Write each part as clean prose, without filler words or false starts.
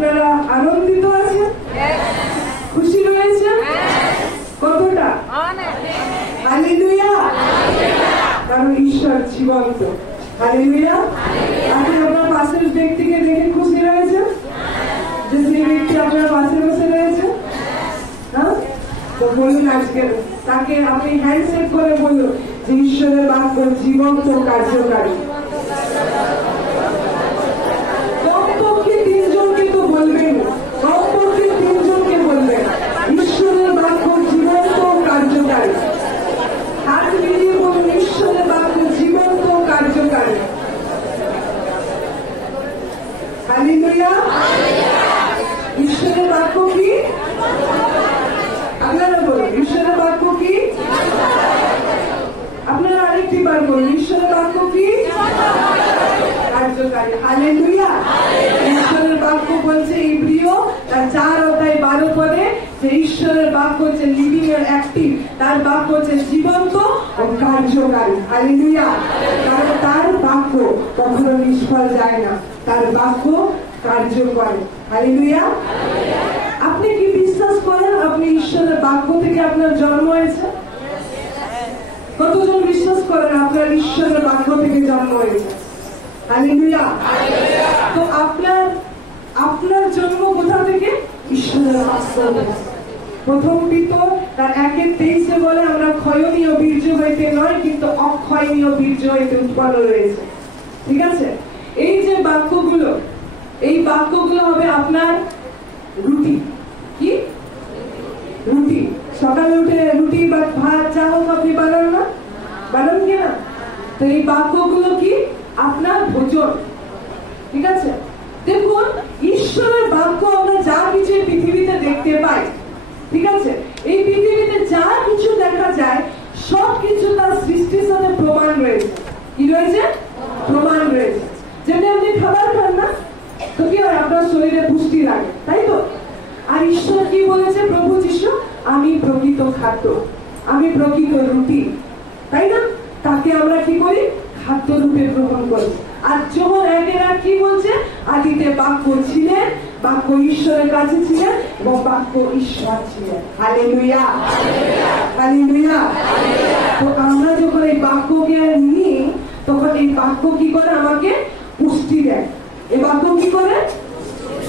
আপনারা আনন্দিত আছেন, খুশি রয়েছেন, কতটা? হালেলুয়া। কারণ ঈশ্বর জীবন্ত। হালেলুয়া। আপনি আপনার পাশের ব্যক্তিকে দেখে খুশি রয়েছেন, যে সেই ব্যক্তি আপনার পাশে বসে রয়েছে। হ্যাঁ, তো বলুন আজকে তাকে আপনি হ্যান্ডশেক করে বলুন যে ঈশ্বরের বাক্য জীবন্ত, কার্যকারী। কমপক্ষে 3 জনকে তো বলবেন, কমপক্ষে 3 জনকে বলবেন ঈশ্বরের বাক্য জীবন্ত, কার্যকারী। হাত মিলিয়ে বলুন ঈশ্বরের বাক্য জীবন্ত, কার্যকারী। হালেলুয়া। ঈশ্বরের বাক্য কি? আপনারা বলুন ঈশ্বরের বাক্য কি? আপনারা আরেকটি বার বলুন ঈশ্বরের বাক্য কি? কার্যকারী। হালেলুয়া। ঈশ্বরের বাক্য বলছে ইব্রিয় তার 4 অধ্যায় 12 পদে যে ঈশ্বরের বাক্য হচ্ছে লিভিং এর অ্যাক্টিভ, তার বাক্য হচ্ছে জীবন্ত ও কার্যকারী। হালেলুয়া। কারণ তার বাক্য কখনো নিষ্ফল যায় না, তার বাক্য কার্য করে। হালেলুয়া। আপনি কি বিশ্বাস করেন আপনি ঈশ্বরের বাক্য থেকে আপনার জন্ম হয়েছে? কতজন বিশ্বাস করেন আপনার ঈশ্বরের বাক্য থেকে জন্ম হয়েছে? হালেলুয়া। তো আপনার জন্ম কোথা থেকে? ঈশ্বরের বাক্য। প্রথম পিতর তার 1:23 বলে আমরা ক্ষয়নীয় বীর্য হইতে নয় কিন্তু অক্ষয়নীয় বীর্য হইতে উৎপন্ন রয়েছে। ঠিক আছে? এই যে বাক্যগুলো, এই বাক্যগুলো হবে আপনার রুটি। কি রুটি? সকালে উঠে রুটি বা ভাত চা হোক আপনি বানান না? বানান কি না? তো এই বাক্যগুলো কি আপনার ভোজন। ঠিক আছে? দেখুন ঈশ্বরের বাক্য আমরা যা কিছু পৃথিবীতে দেখতে পাই, ঠিক আছে, এই পৃথিবীতে যা কিছু দেখা যায় সব কিছু তার সৃষ্টির সাথে প্রমাণ রয়েছে। কি রয়েছে? প্রমাণ রয়েছে। যেমনি আপনি খাবার খান না, তো কি হয় আপনার শরীরে পুষ্টি লাগে, তাই তো? আর ঈশ্বর কি বলেছে? প্রভু যিশু আমি প্রকৃত খাদ্য, আমি প্রকৃত রুটি, তাই না? তাকে আমরা কি করি? খাদ্য রূপে গ্রহণ করি। আর যোহন 1:8 কি বলছে? আদিতে বাক্য ছিলেন, বাক্য ঈশ্বরের কাছে ছিলেন এবং বাক্য ঈশ্বর ছিলেন। হালেলুয়া। হালেলুয়া। তো আমরা যখন এই বাক্যকে নিই তখন এই বাক্য কি করে? আমাকে পুষ্টি দেয়। এই বাক্য কি করে?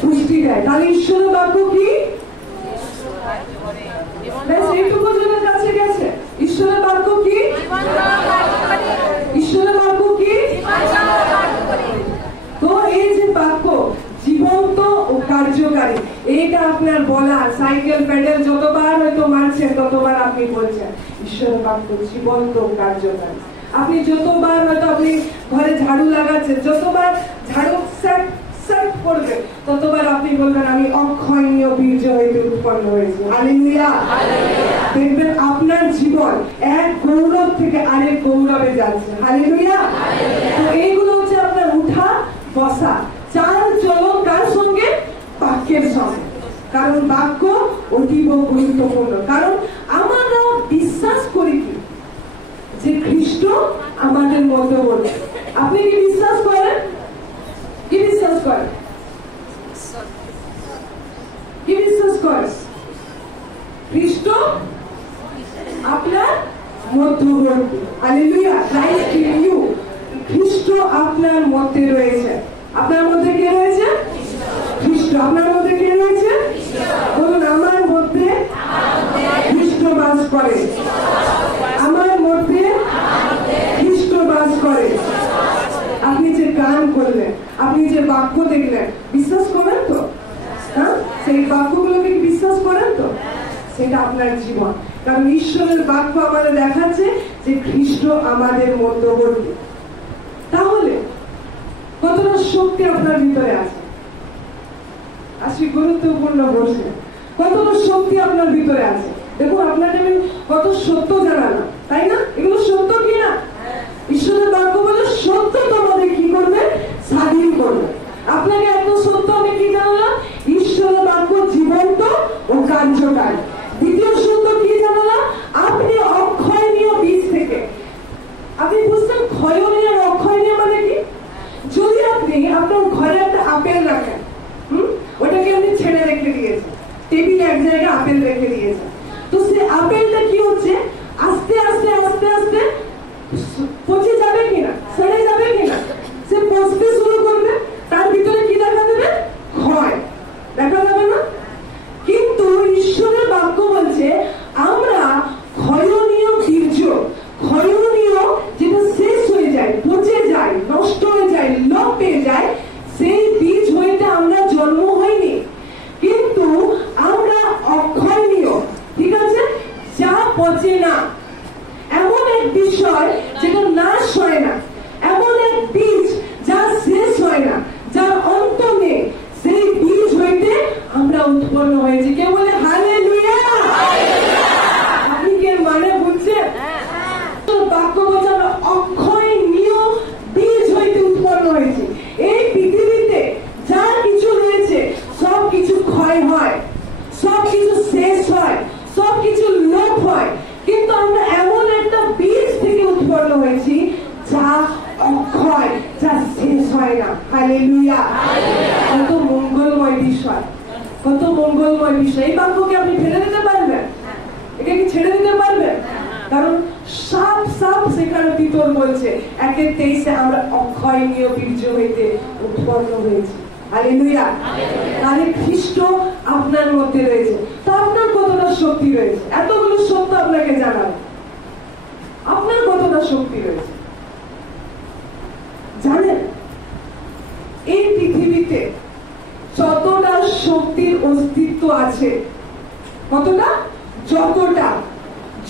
পুষ্টি দেয়। তাহলে ঈশ্বরের বাক্য কি? এইটুকু জনের কাছে গেছে। ঈশ্বরের বাক্য কি? ঈশ্বরের বাক্য কি? তো এই যে বাক্য জীবন্ত ও কার্যকারী, এটা আপনার বলা। সাইকেল প্যাডেল যতবার হয়তো মারছেন ততবার আপনি বলছেন ঈশ্বরের বাক্য জীবন্ত ও কার্যকারী। আপনি যতবার হয়তো আপনি ঘরে ঝাড়ু লাগাচ্ছেন, যতবার ঝাড়ু সেট করবে ততবার আপনি বলবেন আমি অক্ষয়নীয় বীর্য হইতে উৎপন্ন হয়েছি। হালেলুয়া। দেখবেন আপনার জীবন এক গৌরব থেকে আরেক গৌরবে যাচ্ছে। হালেলুয়া। তো এইগুলো হচ্ছে আপনার উঠা বসা, চাল চলন কার সঙ্গে? বাক্যের সঙ্গে। কারণ বাক্য অতীব গুরুত্বপূর্ণ। কারণ আমরা বিশ্বাস করি কি যে খ্রিস্ট আমাদের মধ্যবর্তী। আপনি কি বিশ্বাস করেন? কি বিশ্বাস করেন? কি বিশ্বাস করেন? খ্রিস্ট আপনার মধ্যবর্তী। হালেলুয়া। Christ in you. খ্রিস্ট আপনার মধ্যে রয়েছে। আপনার মধ্যে কে রয়েছে? খ্রিস্ট। আপনার মধ্যে কে রয়েছে? বলুন আমার মধ্যে খ্রিস্ট বাস করে। আমার মধ্যে খ্রিস্ট বাস করে। আপনি যে গান করলেন, আপনি যে বাক্য দেখলেন, বিশ্বাস করেন তো? হ্যাঁ, সেই বাক্যগুলোকে বিশ্বাস করেন তো? সেটা আপনার জীবন। কারণ ঈশ্বরের বাক্য আমাদের দেখাচ্ছে যে খ্রিস্ট আমাদের মধ্যবর্তী। তাহলে কতটা শক্তি আপনার ভিতরে আছে? আসি গুরুত্বপূর্ণ প্রশ্ন। কতটা শক্তি আপনার ভিতরে আছে? দেখুন আপনাকে আমি কত সত্য জানালাম, তাই না? এগুলো সত্য কি না? ঈশ্বরের বাক্য বলে সত্য তোমাদের কি করবে? স্বাধীন করবে। আপনাকে এত সত্য আমি কি জানালাম? ঈশ্বরের বাক্য জীবন্ত ও কার্যকারী। দ্বিতীয় সত্য কি জানালাম? আপনি অক্ষয়নীয় বীজ থেকে। আপনি বুঝছেন ক্ষয়নীয় অক্ষয়নীয় মানে কি? যদি আপনি আপনার ঘরে একটা আপেল রাখেন, ওটাকে টেবিলে এক জায়গায় আপেল রেখে দিয়েছে। তো সে আপেলটা কি হচ্ছে, আস্তে আস্তে আস্তে আস্তে পচে যাবে কিনা, সড়ে যাবে কিনা, সে পচতে শুরু করবে। তার ভিতরে কি দেখা দেবে, ক্ষয় দেখা যাবে না। কিন্তু ঈশ্বরের বাক্য বলছে আমরা ক্ষয়নীয় বীর্য, ক্ষয়নীয় যেটা শেষ হয়ে যায়, পচে যায়, নষ্ট হয়ে যায়, লোপ পেয়ে যায়, সেই বীজ হইতে আমরা জন্ম হয়নি, কিন্তু আমরা অক্ষয়নীয়, ঠিক আছে, যা পচে না, এমন এক বিষয় যেটা নাশ হয় না, এমন এক বীজ যা শেষ হয় না, যার অন্ত নেই, সেই বীজ হইতে আমরা উৎপন্ন হয়েছি। কে বলে হালেলুয়া? আপনি কি মানে বুঝছেন? বাক্য বলছে আমরা অক্ষয়নীয় বীজ হইতে উৎপন্ন হয়েছি। এই পৃথিবীতে যা কিছু রয়েছে সব কিছু ক্ষয় হয়, সব কিছু শেষ হয়, সব কিছু লোপ হয়, কিন্তু আমরা এমন একটা বীজ থেকে উৎপন্ন হয়েছি যা অক্ষয়, যা শেষ হয় না। হালেলুয়া! কত মঙ্গলময় বিষয়, কত মঙ্গলময় বিষয়। এই বাক্যকে আপনি ফেলে দিতে পারবেন? এটা কি ছেড়ে দিতে পারবেন? কারণ সাপ সাপ সেখানে ভিতর বলছে 1:23 আমরা অক্ষয়নীয় বীর্য হইতে উৎপন্ন হয়েছি। হালেলুয়া! তাহলে খ্রিস্ট আপনার মধ্যে রয়েছে, তা আপনার কতটা শক্তি রয়েছে? এতগুলো সত্য আপনাকে জানাবো, আপনার কতটা শক্তি রয়েছে জানেন? এই পৃথিবীতে যতটা শক্তির অস্তিত্ব আছে, কতটা,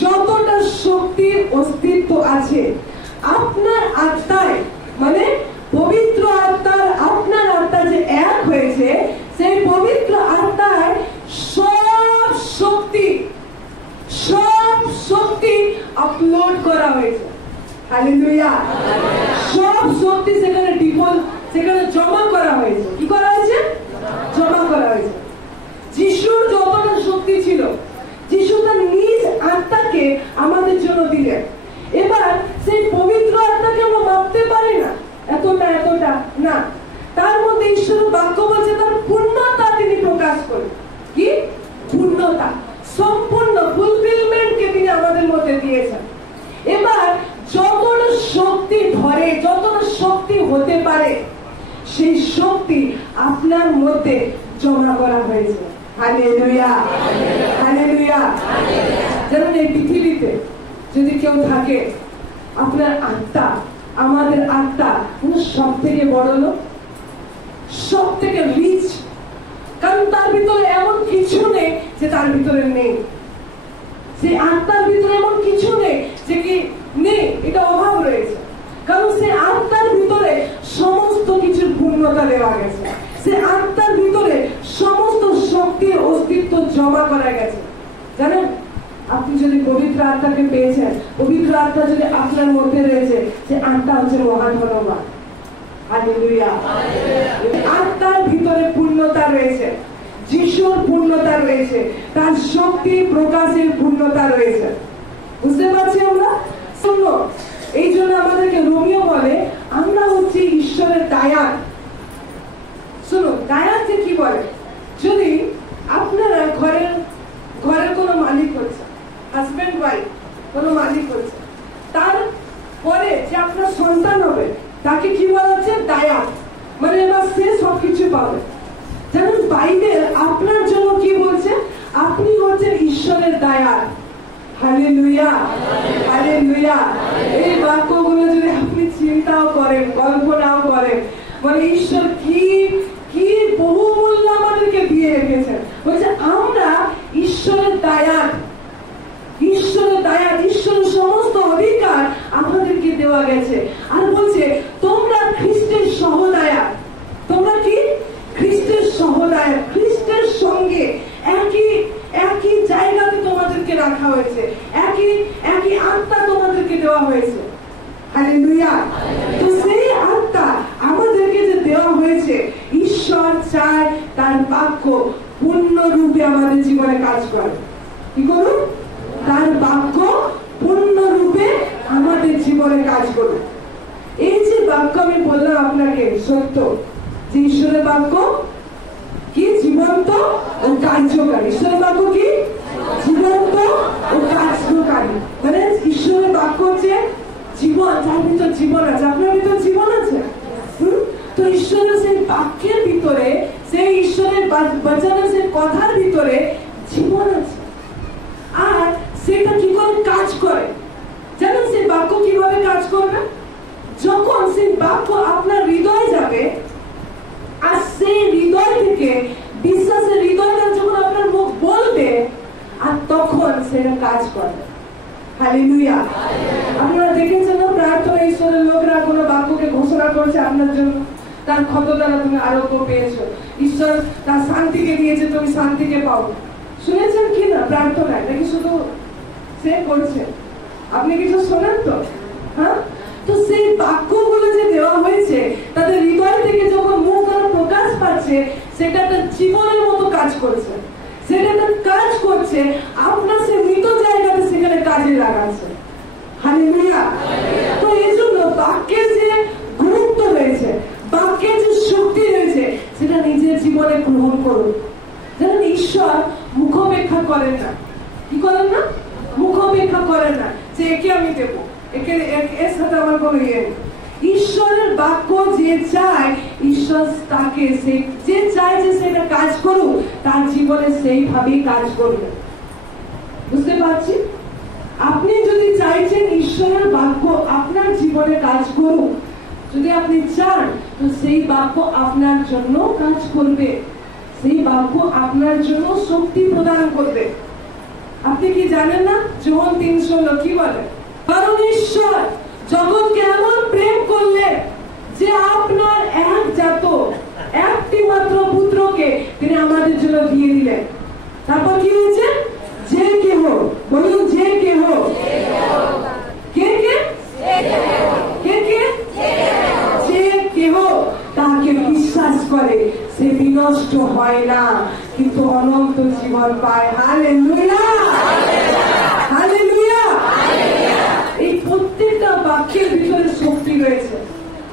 যতটা শক্তির অস্তিত্ব আছে আপনার আত্মায়, মানে পবিত্র আত্মার, আপনার আত্মা যে এক হয়েছে, সেই পবিত্র আত্মায় সব শক্তি আপলোড করা হয়েছে। হালেলুয়া! সব শক্তি সেখানে সেখানে জমা করা হয়েছে। কি করা হয়েছে? জমা করা হয়েছে। যিশুর যতটা শক্তি ছিল, যিশু তার নিজ আত্মাকে আমাদের জন্য দিলেন। এবার সেই পবিত্র আত্মাকে আমরা মাপতে পারি না, এতটা না, তার মধ্যে ঈশ্বরের বাক্য বলছে তার পূর্ণতা তিনি প্রকাশ করেন। কি পূর্ণতা? সম্পূর্ণ ফুলফিলমেন্টকে তিনি আমাদের মধ্যে দিয়েছেন। এবার যতটা শক্তি ধরে, যতটা শক্তি হতে পারে, সেই শক্তি আপনার মধ্যে জমা করা হয়েছে। হালেলুয়া! হালেলুয়া! যেমন এই পৃথিবীতে যদি কেউ থাকে, আপনার আত্মা, আমাদের আত্মা সব থেকে বড় লোক, সব থেকে রিচ, কারণ তার ভিতরে এমন কিছু নেই যে তার ভিতরে নেই। সেই আত্মার ভিতরে এমন কিছু নেই যে কি নেই, এটা অভাব রয়েছে, কারণ সে আত্মার ভিতরে সমস্ত কিছুর পূর্ণতা দেওয়া গেছে। সে আত্মার ভিতরে সমস্ত শক্তির অস্তিত্ব জমা করা গেছে। জানেন, আপনি যদি পবিত্র আত্মাকে পেয়েছেন, পবিত্র আত্মা যদি আপনার মধ্যে রয়েছে, যে আত্মা হচ্ছে মহান ধন্যবাদ। হালেলুয়া! আত্মার ভিতরে পূর্ণতা রয়েছে, যিশুর পূর্ণতা রয়েছে, তার শক্তি প্রকাশের পূর্ণতা রয়েছে। বুঝতে পারছি আমরা? শুনো, এই জন্য আমাদেরকে রোমিও বলে আমরা হচ্ছে ঈশ্বরের দায়াদ। শুনো, দায়াদকে কি বলে? যদি আপনারা ঘরের কোনো মালিক হচ্ছে, হাজবেন্ড ওয়াইফ কোনো মালিক হচ্ছে, তার পরে যে আপনার সন্তান হবে তাকে কি বলা হচ্ছে? দায়াদ। মানে এবার সে সবকিছু পাবে। যেমন বাইবেল আপনার জন্য কি বলছে? আপনি হচ্ছেন ঈশ্বরের দায়াদ। হালেলুয়া! হালেলুয়া! এই বাক্যগুলো যদি আপনি চিন্তাও করেন, কল্পনাও করেন, মানে ঈশ্বর কি কি বহুমূল্য আমাদেরকে দিয়ে রেখেছেন। বলছে আমরা ঈশ্বরের দায়াদ, ঈশ্বরের দায়াদ, ঈশ্বরের সমস্ত অধিকার আমাদেরকে দেওয়া গেছে। আর বলছে তোমরা খ্রিস্টের সহদায়াদ। তোমরা কি? খ্রিস্টের সহদায়াদ। খ্রিস্টের সঙ্গে একই জায়গাতে তোমাদেরকে রাখা হয়েছে, একই আত্মা তোমাদেরকে দেওয়া হয়েছে। হালেলুয়া! তো সেই আত্মা আমাদেরকে যে দেওয়া হয়েছে, ঈশ্বর চায় তার বাক্য পূর্ণরূপে আমাদের জীবনে কাজ করে। কি করুন? তার বাক্য পূর্ণরূপে আমাদের জীবনে কাজ করুন। এই যে বাক্য আমি বললাম আপনাকে, সত্য যে ঈশ্বরের বাক্য কি জীবন জীবন্ত ও কার্যকারী। ঈশ্বরের বাক্য কি? জীবন্ত ও কার্যকারী। মানে ঈশ্বরের বাক্য হচ্ছে জীবন, যার ভিতর জীবন আছে। আপনার ভিতর জীবন আছে। তো ঈশ্বরের সেই বাক্যের ভিতরে, সেই ঈশ্বরের বচনের সেই কথার ভিতরে জীবন আছে। আর সেটা কি করে কাজ করে জানেন? সেই বাক্য কিভাবে কাজ করবে? যখন সেই বাক্য আপনার হৃদয়ে যাবে, আর সেই হৃদয় থেকে বিশ্বাসের হৃদয়টা যখন আপনার মুখ বলবে, আর তখন সেটা কাজ করবে। হালেলুয়া। আপনারা দেখেছেন না, প্রার্থনা ঈশ্বরের লোকরা কোনো বাক্যকে ঘোষণা করছে আপনার জন্য, তার ক্ষত দ্বারা তুমি আরোগ্য পেয়েছো, ঈশ্বর তার শান্তিকে দিয়েছে, তুমি শান্তিকে পাও। শুনেছেন কি না প্রার্থনায়? নাকি শুধু সে করছে? আপনি কিছু শোনেন তো? হ্যাঁ, তো সেই বাক্যগুলো যে দেওয়া হয়েছে তাদের হৃদয় থেকে যখন মুখ দ্বারা প্রকাশ পাচ্ছে, সেটা একটা জীবনের মতো কাজ করছে। সেটা একটা কাজ করছে, আপনার সে মৃত জায়গাতে সেখানে কাজে লাগাচ্ছে। হালেলুয়া। তো এই জন্য বাক্যের যে গুরুত্ব রয়েছে, বাক্যের যে শক্তি রয়েছে, সেটা নিজের জীবনে গ্রহণ করুন। জানেন, ঈশ্বর মুখাপেক্ষা করেন না। কি করেন না? মুখাপেক্ষা করেন না যে একে আমি দেবো, এর সাথে আমার কোনো ইয়ে নেই। ঈশ্বরের বাক্য যে চায়, ঈশ্বর তাকে যে চায় যে সেটা কাজ করুক, তার জীবনে সেইভাবেই কাজ করবে। বুঝতে পারছি? আপনি যদি চাইছেন ঈশ্বরের বাক্য আপনার জীবনে কাজ করুক, যদি আপনি চান, তো সেই বাক্য আপনার জন্য কাজ করবে, সেই বাক্য আপনার জন্য শক্তি প্রদান করবে। আপনি কি জানেন না যোহন 3:16 কি বলে? কারণ ঈশ্বর জগৎকে এমন প্রেম করলেন যে আপনার একজাত একটি মাত্র পুত্রকে তিনি আমাদের জন্য দিয়ে দিলেন। তারপর কি হয়েছে? যে কেহ, বলুন যে কেহ, কে কে কে কে যে কেহ তাকে বিশ্বাস করে সে বিনষ্ট হয় না, কিন্তু অনন্ত জীবন পায়। Hallelujah, hallelujah. এই প্রত্যেকটা বাক্যের ভিতরে শক্তি রয়েছে,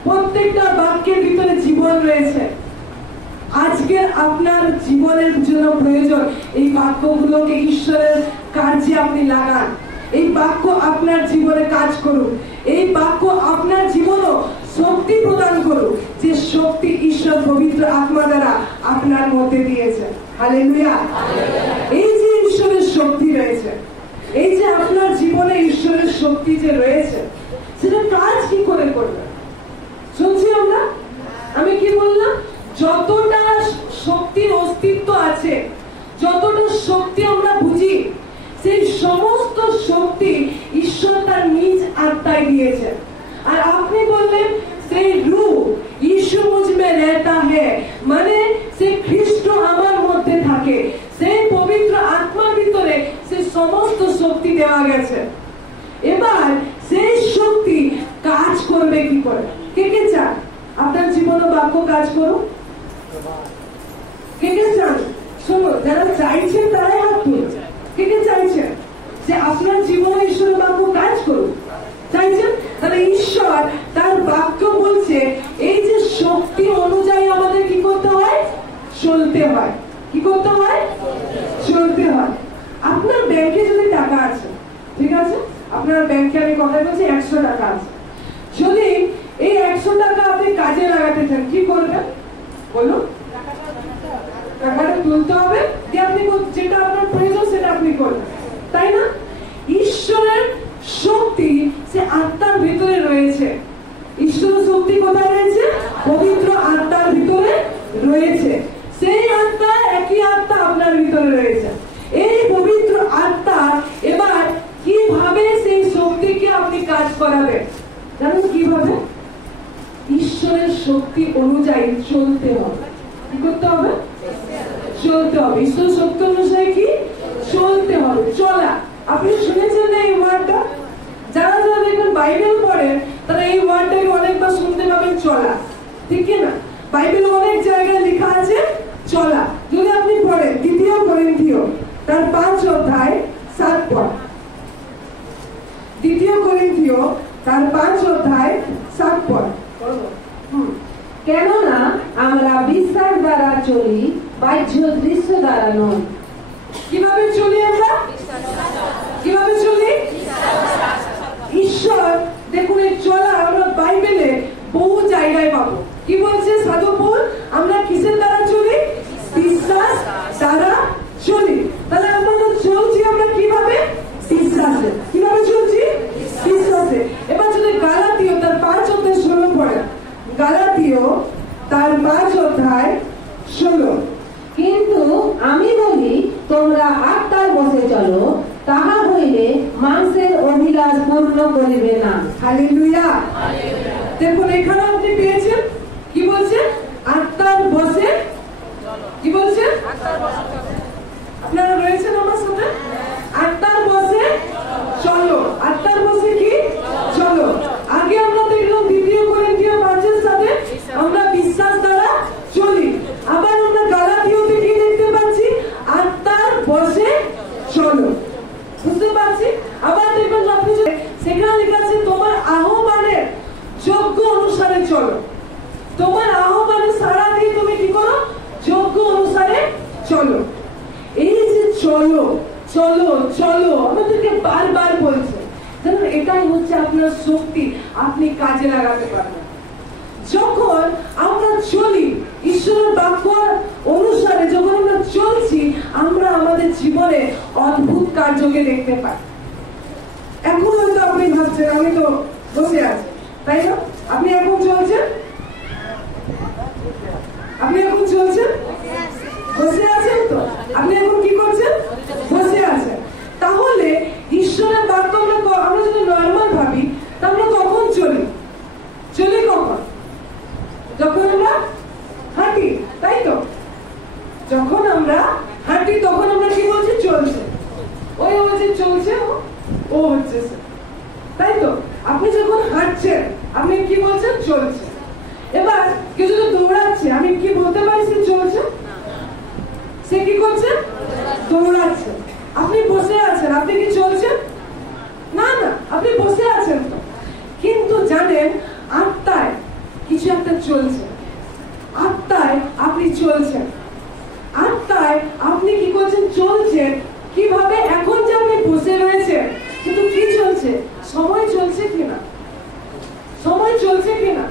প্রত্যেকটা বাক্যের ভিতরে জীবন রয়েছে। আজকের আপনার জীবনের জন্য প্রয়োজন এই বাক্যগুলোকে ঈশ্বরের কাজে আপনি লাগান। এই বাক্য আপনার জীবনে কাজ করুন। এই বাক্য আপনার জীবনও শক্তি প্রদান করুন, যে শক্তি ঈশ্বর পবিত্র আত্মা দ্বারা আপনার মধ্যে দিয়েছে। হালেলুয়া। এই যে ঈশ্বরের শক্তি রয়েছে, এই যে আপনার জীবনে ঈশ্বরের শক্তি যে রয়েছে, সেটা কাজ কি করে করবে? শুনছি আমরা, আমি কি বললাম? যতটা শক্তির অস্তিত্ব আছে, যতটা শক্তি আমরা বুঝি, সেই সমস্ত শক্তি ঈশ্বর তার নিজ আত্মায় দিয়েছে। আর আপনি বললেন সেই রূহ ইসু মুঝমে रहता है, মানে সেই খ্রিস্ট আমার মধ্যে থাকে, সেই পবিত্র আত্মার ভিতরে সেই সমস্ত শক্তি দেওয়া গেছে। এবার সেই শক্তি কাজ করবে কি করে? কে কে চান আপনার জীবনে বাক্য কাজ করুক? কে কে চান? শোনো, যারা চাইছেন তারাই হাত তুলুন। কে কে চাইছেন যে আপনার জীবনে ঈশ্বরের বাক্য কাজ করুক? চাইছেন? তাহলে ঈশ্বর তার বাক্য বলছে এই যে শক্তি অনুযায়ী আমাদের কি করতে হয়? চলতে হয়। কি করতে হয়? চলতে হয়। আপনার ব্যাংকে যদি টাকা আছে, ঠিক আছে, আপনার ব্যাংকে আমি কথা বলছি 100 টাকা আছে, যদি এই 100 টাকা আপনি কাজে লাগাতে চান, কি করবেন বলুন? টাকাটা তুলতে হবে, যে আপনি যেটা আপনার প্রয়োজন সেটা আপনি করবেন, তাই না? ঈশ্বরের শক্তি সে আত্মার ভিতরে রয়েছে। ঈশ্বরের শক্তি কোথায় রয়েছে? পবিত্র আত্মার ভিতরে রয়েছে। সেই আত্মা, একই আত্মা আপনার ভিতরে রয়েছে। এই পবিত্র আত্মা এবার কিভাবে সেই শক্তিকে আপনি কাজ করাবেন জানেন? কিভাবে? ঈশ্বরের শক্তি অনুযায়ী চলতে হবে। কি করতে হবে? চলতে হবে। ঈশ্বরের শক্তি অনুযায়ী কি চলতে হবে, চলা। আপনি শুনেছেন না এই ওয়ার্ডটা? যারা যারা দেখবেন বাইবেল পড়েন, তারা এই ওয়ার্ডটাকে অনেকবার শুনতে পাবেন, চলা। ঠিক না? বাইবেলে অনেক জায়গায় লেখা আছে চলা। যদি আপনি পড়েন 2 করিন্থীয় তার 5 অধ্যায় 7 পদ, 2 করিন্থীয় তার 5 অধ্যায় 7 পদ। কেননা আমরা বিশ্বাস দ্বারা চলি, বাহ্য দৃশ্য দ্বারা নয়। কিভাবে চলি আমরা? কিভাবে চলি? ঈশ্বর দেখুন, এই চলা আমরা বাইবেলে বহু জায়গায় পাবো। কি বলছে সাধু পৌল? আমরা কিসের দ্বারা চলি? বিশ্বাস দ্বারা চলি। তাহলে আমরা চলছি আমরা কিভাবে? বিশ্বাসে। কিভাবে চলছি? বিশ্বাসে। এবার যদি গালাতীয় তার 5:16 পড়ে, গালাতীয় তার 5:16, কিন্তু আমি বলি তোমরা আত্মার বশে চলো, তাহা হইলে মাংসের অভিলাষ পূর্ণ করিবে না। হালেলুয়া। দেখুন এখানে আপনি পেয়েছেন কি বলছে? আত্মার বশে। কি বলছে? আপনারা রয়েছেন আমার সাথে? আত্মার বশে চলো। আত্মার বশে কি? চলো। আগে আমরা দেখলাম 2 কোরিন্থীয় 5:7 আমরা বিশ্বাস দ্বারা চলি। আবার আমরা গালাতীয়তে কি দেখতে পাচ্ছি? আত্মার বশে চলো। বুঝতে পারছি? আবার দেখবেন আপনি সেখানে লেখা আছে তোমার আহ্বানের যোগ্য অনুসারে চলো। তোমার আহ্বানে সাড়া দিয়ে তুমি কি করো? যোগ্য অনুসারে চলো। এই যে চলো চলো চলো আমাদেরকে বারবার বলছে, জানেন এটাই হচ্ছে আপনার শক্তি, আপনি কাজে লাগাতে পারবেন। যখন আমরা চলি ঈশ্বরের বাক্য অনুসারে, যখন আমরা চলছি, আমরা আমাদের জীবনে অদ্ভুত কার্যকে দেখতে পাই। এখন হয়তো আপনি ভাবছেন আমি তো বসে আছি, তাই না? আপনি এখন চলছেন? আপনি এখন চলছেন? বসে আছেন তো? আপনি এখন কি করছেন? বসে আছেন। তাহলে ঈশ্বরের বাক্য আমরা যদি নর্মাল ভাবি, তা আমরা কখন চলি? চলি কখন? যখন আমরা হাঁটি, তাই তো? যখন আমরা হাঁটি তখন আমরা কি বলছি? চলছে। ওই হচ্ছে চলছে, ও হচ্ছে, তাই তো? আপনি যখন হাঁটছেন আপনি কি বলছেন? চলছে। এবার কেউ যদি দৌড়াচ্ছে আমি কি বলতে পারি সে চলছে? সে কি করছে? দৌড়াচ্ছে। আপনি বসে আছেন, আপনি কি চলছেন? না না, আপনি বসে আছেন তো। কিন্তু জানেন আত্মায় কিছু একটা চলছে। আত্মায় আপনি চলছেন। আত্মায় আপনি কি করছেন? চলছেন। কিভাবে? এখন যে আপনি বসে রয়েছেন, কিন্তু কি চলছে? সময় চলছে কিনা? সময় চলছে কিনা?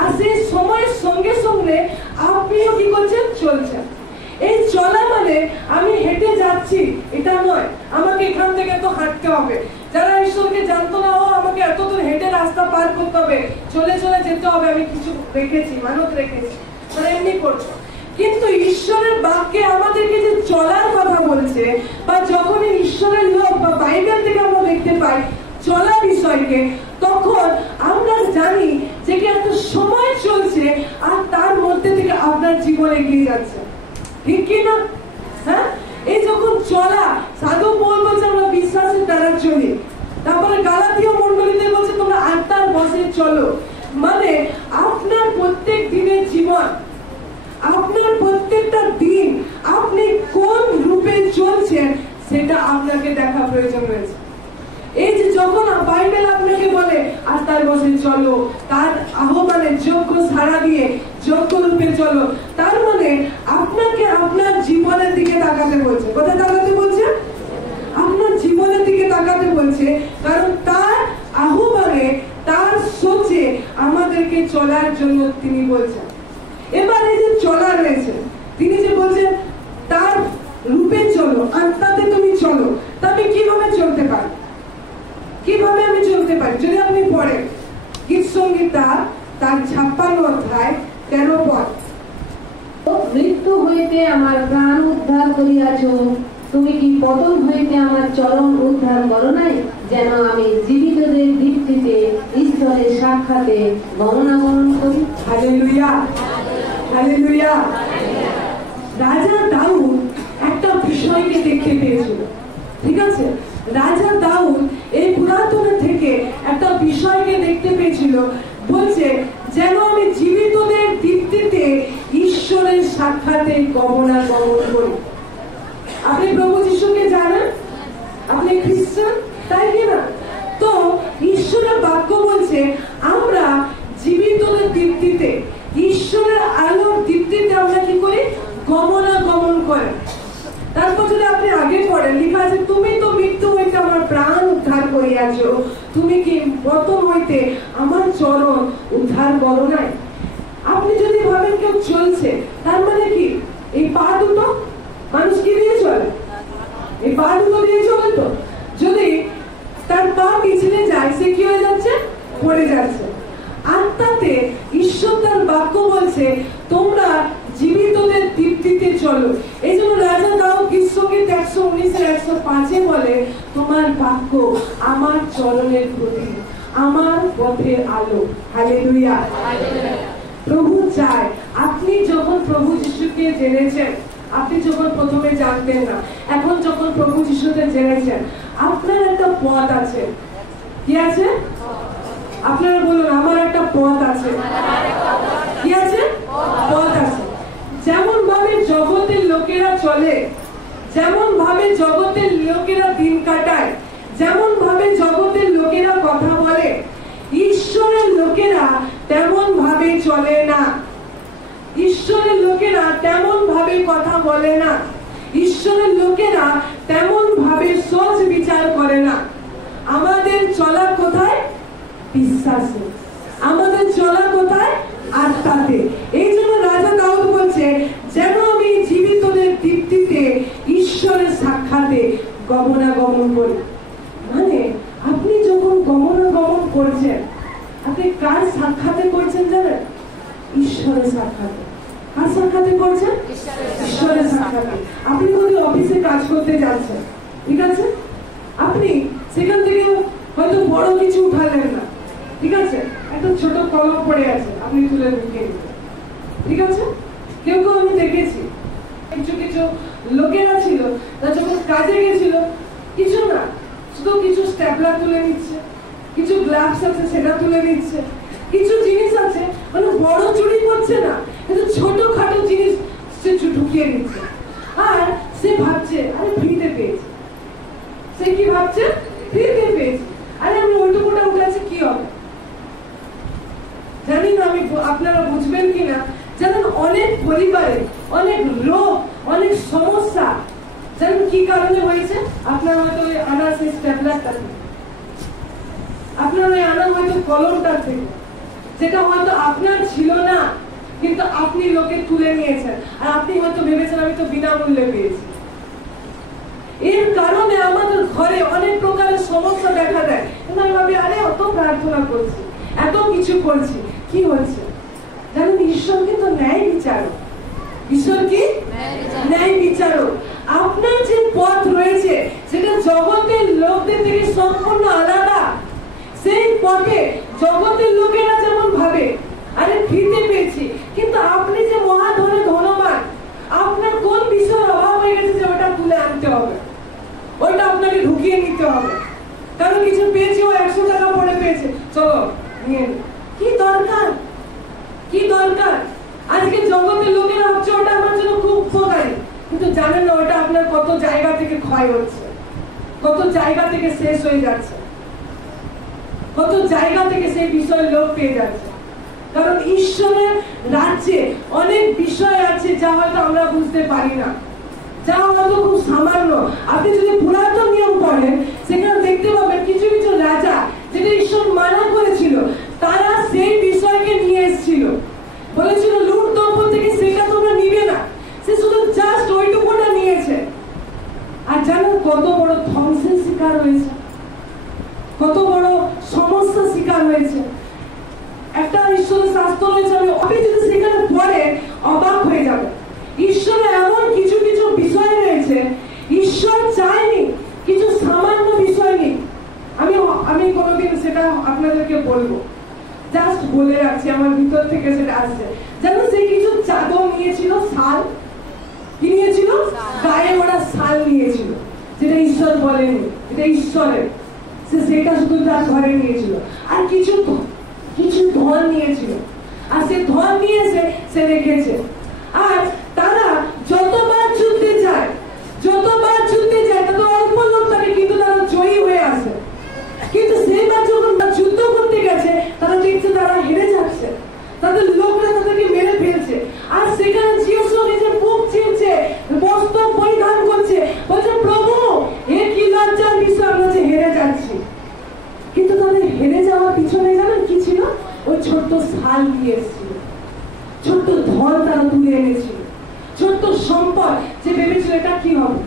আর সেই সময়ের সঙ্গে সঙ্গে আপনিও কি করছেন? চলছেন। এই চলা মানে আমি হেঁটে যাচ্ছি এটা নয়, আমাকে এখান থেকে তো হাঁটতে হবে। যারা ঈশ্বরকে জানতো না, ও আমাকে এত দূর হেঁটে রাস্তা পার করতে হবে, চলে চলে যেতে হবে, আমি কিছু রেখেছি, মানত রেখেছি, মানে এমনি করছো। কিন্তু ঈশ্বরের বাক্যে আমাদেরকে যে চলার কথা বলছে, বা যখন ঈশ্বরের লোক বা বাইবেল থেকে আমরা দেখতে পাই চলা বিষয়কে, তখন আমরা জানি যে কি একটা সময় চলছে আর তার মধ্যে থেকে আপনার জীবন এগিয়ে যাচ্ছে। ঠিক কি না? হ্যাঁ, এই যখন চলা, সাধু পৌল বলছে আমরা বিশ্বাসের দ্বারা চলি। তারপরে গালাতীয় মণ্ডলীতে বলছে তোমরা আত্মার বশে চলো। মানে আপনার প্রত্যেক দিনের জীবন, আপনার প্রত্যেকটা দিন আপনি কোন রূপে চলছেন সেটা আপনাকে দেখা প্রয়োজন রয়েছে। এই যে যখন বাইবেল আপনাকে বলে আত্মার বশে চলো, তার আহ্বানে যোগ্য সাড়া দিয়ে যোগ্য রূপে চলো, তার মানে আপনাকে আপনার জীবনের দিকে তাকাতে বলছে। কোথায় তাকাতে বলছে? আপনার জীবনের দিকে তাকাতে বলছে, কারণ তার আহ্বানে, তার সোচে আমাদেরকে চলার জন্য তিনি বলছেন। এবার এই যে চলা রয়েছে, তিনি যে বলছেন তার রূপে চলো, আত্মাতে তুমি চলো, তা আমি কিভাবে চলতে পারি? কিভাবে আমি চলতে পারি? যদি আপনি পড়েন গীত সংহিতা তার 56 অধ্যায় 13 পদ, মৃত্যু হইতে আমার প্রাণ উদ্ধার করিয়াছ, তুমি কি পতন হইতে আমার চরণ উদ্ধার করো নাই, যেন আমি জীবিতদের দীপ্তিতে ঈশ্বরের সাক্ষাতে গমনাগমন করি। Hallelujah, hallelujah. রাজা দাউদ একটা বিষয়কে দেখতে পেয়েছিল, ঠিক আছে? রাজা দাউদ এই পুরাতন থেকে একটা বিষয়কে দেখতে পেয়েছিল, বলছে যেন আমি জীবিতদের দীপ্তিতে ঈশ্বরের সাক্ষাতে গমনাগমন করি। আপনি প্রভু যিশুকে জানেন, আপনি খ্রিস্টান, তাই কিনা? তো ঈশ্বরের বাক্য বলছে আমরা জীবিতদের দীপ্তিতে, ঈশ্বরের আলোর দীপ্তিতে আমরা কি করি? গমনাগমন তারপর যদি আপনি আগে পড়েন, লেখা আছে তুমি তো মৃত্যু হইতে আমার প্রাণ উদ্ধার করিয়াছ, তুমি কি পতন হইতে আমার চরণ উদ্ধার করো নাই। আপনি যদি ভাবেন কেউ চলছে, তার মানে কি এই পা দুটো মানুষ কি দিয়ে চলে? এই পা দুটো দিয়ে চলে। তো যদি তার পা পিছনে যায়, সে কি হয়ে যাচ্ছে? পড়ে যাচ্ছে। আত্মাতে ঈশ্বর তার বাক্য বলছে তোমরা জীবিতদের দীপ্তিতে চলো। এই জন্য রাজা দাউদ গীতসংগীত 119-105 বলে তোমার বাক্য আমার চরণের প্রতি, আমার পথের আলো। হালেলুয়া। প্রভু চায় আপনি যখন প্রভু যিশুকে জেনেছেন, আপনি যখন প্রথমে জানতেন না, এখন যখন প্রভু যিশুকে জেনেছেন, আপনার একটা পথ আছে। কি আছে? আপনারা বলুন আমার একটা পথ আছে। কি আছে? পথ আছে। যেমন ভাবে জগতের লোকেরা চলে, যেমন ভাবে জগতের লোকেরা দিন কাটায়, যেমন ভাবে জগতের লোকেরা কথা বলে, ঈশ্বরের লোকেরা তেমন ভাবে চলে না। ঈশ্বরের লোকেরা তেমন ভাবে কথা বলে না। ঈশ্বরের লোকেরা তেমন ভাবে সোচ বিচার করে না। আমাদের চলা কোথায়? বিশ্বাসে। আমাদের চলা কোথায়? আত্মাতে। এই জন্য রাজা দাউদ বলছে যেন আমি জীবিতদের দীপ্তিতে ঈশ্বরের সাক্ষাতে গমনাগমন করি। মানে আপনি যখন গমনাগমন করছেন, আপনি কার সাক্ষাতে করছেন জানেন? ঈশ্বরের সাক্ষাতে। কার সাক্ষাতে করছেন? ঈশ্বরের সাক্ষাতে। আপনি যদি অফিসে কাজ করতে যাচ্ছেন, ঠিক আছে, আপনি সেখান থেকে হয়তো বড় কিছু উঠালেন না, ঠিক আছে, একটা ছোট কলম পড়ে আছে, আপনি তুলে ঢুকিয়ে দিলেন, ঠিক আছে। কেউ কেউ আমি দেখেছি, কিছু কিছু লোকেরা ছিল, তারা যখন কাজে গেছিল কিছু না, শুধু কিছু স্ট্যাপলার তুলে নিচ্ছে, কিছু গ্লাভস আছে সেটা তুলে নিচ্ছে, কিছু জিনিস আছে মানে বড় চুরি করছে না, কিন্তু ছোটখাটো জিনিস সে ঢুকিয়ে নিচ্ছে। আর সে ভাবছে আরে ফ্রিতে পেয়েছে। সে কি ভাবছে? ফ্রিতে পেয়েছে। আরে আমি ওইটুকুটা উঠেছি কি হবে? জানি না আমি আপনারা বুঝবেন কিনা। জানেন অনেক পরিবারে অনেক রোগ, অনেক সমস্যা জানেন কি কারণে হয়েছে? আপনার হয়তো ওই আনা সেই স্ট্যাপলারটা থেকে, আপনার ওই আনা হয়তো কলমটা থেকে, যেটা হয়তো আপনার ছিল না, কিন্তু আপনি লোকে তুলে নিয়েছেন। আর আপনি হয়তো ভেবেছেন আমি তো বিনামূল্যে পেয়েছি। এর কারণে আমাদের ঘরে অনেক প্রকারের সমস্যা দেখা দেয়। কিন্তু আমি ভাবি আরে অত প্রার্থনা করছি, এত কিছু করছি, কি হচ্ছে? জানেন ঈশ্বর কিন্তু ন্যায় বিচারক। ঈশ্বর কি? ন্যায় বিচারক। আপনার যে পথ রয়েছে সেটা জগতের লোকদের থেকে সম্পূর্ণ আলাদা। সেই পথে জগতের লোকেরা যেমন ভাবে আরে ফিরতে পেয়েছি, কিন্তু আপনি যে মহাধনে ধনবান, আপনার কোন বিষয়ের অভাব হয়ে গেছে যে ওটা তুলে আনতে হবে, ওইটা আপনাকে ঢুকিয়ে নিতে হবে। কারণ কিছু পেয়েছে, ও 100 টাকা পড়ে পেয়েছে, চলো নিয়ে নি। কি দরকার? কি দরকার? আজকে জগতের লোকেরা হচ্ছে ওটা আমার জন্য খুব উপকারী, কিন্তু জানেন না ওটা আপনার কত জায়গা থেকে ক্ষয় হচ্ছে, কত জায়গা থেকে শেষ হয়ে যাচ্ছে, কত জায়গা থেকে সেই বিষয় লোক পেয়ে যাচ্ছে। কারণ ঈশ্বরের রাজ্যে অনেক বিষয় আছে যা হয়তো আমরা বুঝতে পারি না, যা হয়তো খুব সামান্য। আপনি যদি পুরাতন নিয়ম পড়েন, সেখানে দেখতে পাবেন কিছু কিছু রাজা যেটা ঈশ্বর মানা করেছিল, তারা সেই বিষয়কে নিয়ে এসেছিল, বলেছিল লুট দখল থেকে সেটা তোমরা নিবে না, সে শুধু জাস্ট ওইটুকুটা নিয়েছে। আর জানো কত বড় ধ্বংসের শিকার হয়েছে, কত বড় সমস্যার শিকার হয়েছে। একটা ঈশ্বরের শাস্ত্র রয়েছে, আপনি যদি সেখানে পড়ে অবাক হয়ে যাবে। ঈশ্বরের এমন কিছু কিছু বিষয় রয়েছে, ঈশ্বর চায়নি কিছু সামান্য বিষয় নেই। আমি কোনোদিন সেটা আপনাদেরকে বলবো, জাস্ট বলে রাখছি, আমার ভিতর থেকে সেটা আসছে। যেন সে কিছু চাদর নিয়েছিল, শাল, কি নিয়েছিল? গায়ে ওরা শাল নিয়েছিল, যেটা ঈশ্বর বলেনি, এটা ঈশ্বরের। সে সেটা শুধু তার ঘরে নিয়েছিল। আর কিছু ধন নিয়েছিল, আর সে ধন নিয়ে সে রেখেছে। আর তারা যতবার যুদ্ধে যায় তত অল্প লোক থাকে, কিন্তু তারা জয়ী হয়ে আসে। কিন্তু সেইবার যখন যুদ্ধ করতে গেছে, তারা দেখছে তারা হেরে যাচ্ছে, তাদের লোকরা তাদেরকে মেরে ফেলছে। আর সেখানে জিউস নিজের বুক চিনছে, বস্ত্র পরিধান করছে, নিয়ে এসেছিল, ছোট্ট ধন তারা তুলে এনেছিল, ছোট্ট সম্পদ যে ভেবেছিল এটা কি হবে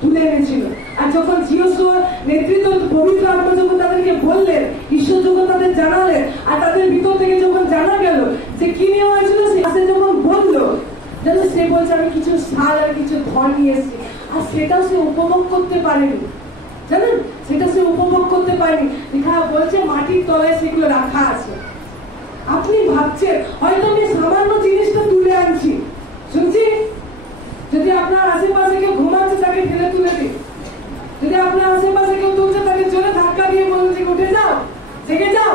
তুলে এনেছিল। আর যখন জিওসুয়ার নেতৃত্ব পবিত্র আত্মা যখন তাদেরকে বললেন, ঈশ্বর যখন তাদের জানালেন, আর তাদের ভিতর থেকে যখন জানা গেল যে কি নেওয়া হয়েছিল, সে যখন বললো, যেন সে বলছে আমি কিছু সার আর কিছু ধন নিয়ে এসেছি, আর সেটাও সে উপভোগ করতে পারেনি। জানেন, সেটা সে উপভোগ করতে পারেনি। লেখা বলছে মাটির তলায় সেগুলো রাখা আছে। আপনি ভাবছেন হয়তো আমি সামান্য জিনিসটা তুলে আনছি, শুনছি, যদি আপনার আশেপাশে কেউ ঘুমাচ্ছে তাকে ঠেলে তুলে দিন, যদি আপনার আশেপাশে কেউ তুলছে তাকে জোরে ধাক্কা দিয়ে বলুন যে উঠে যাও, জেগে যাও।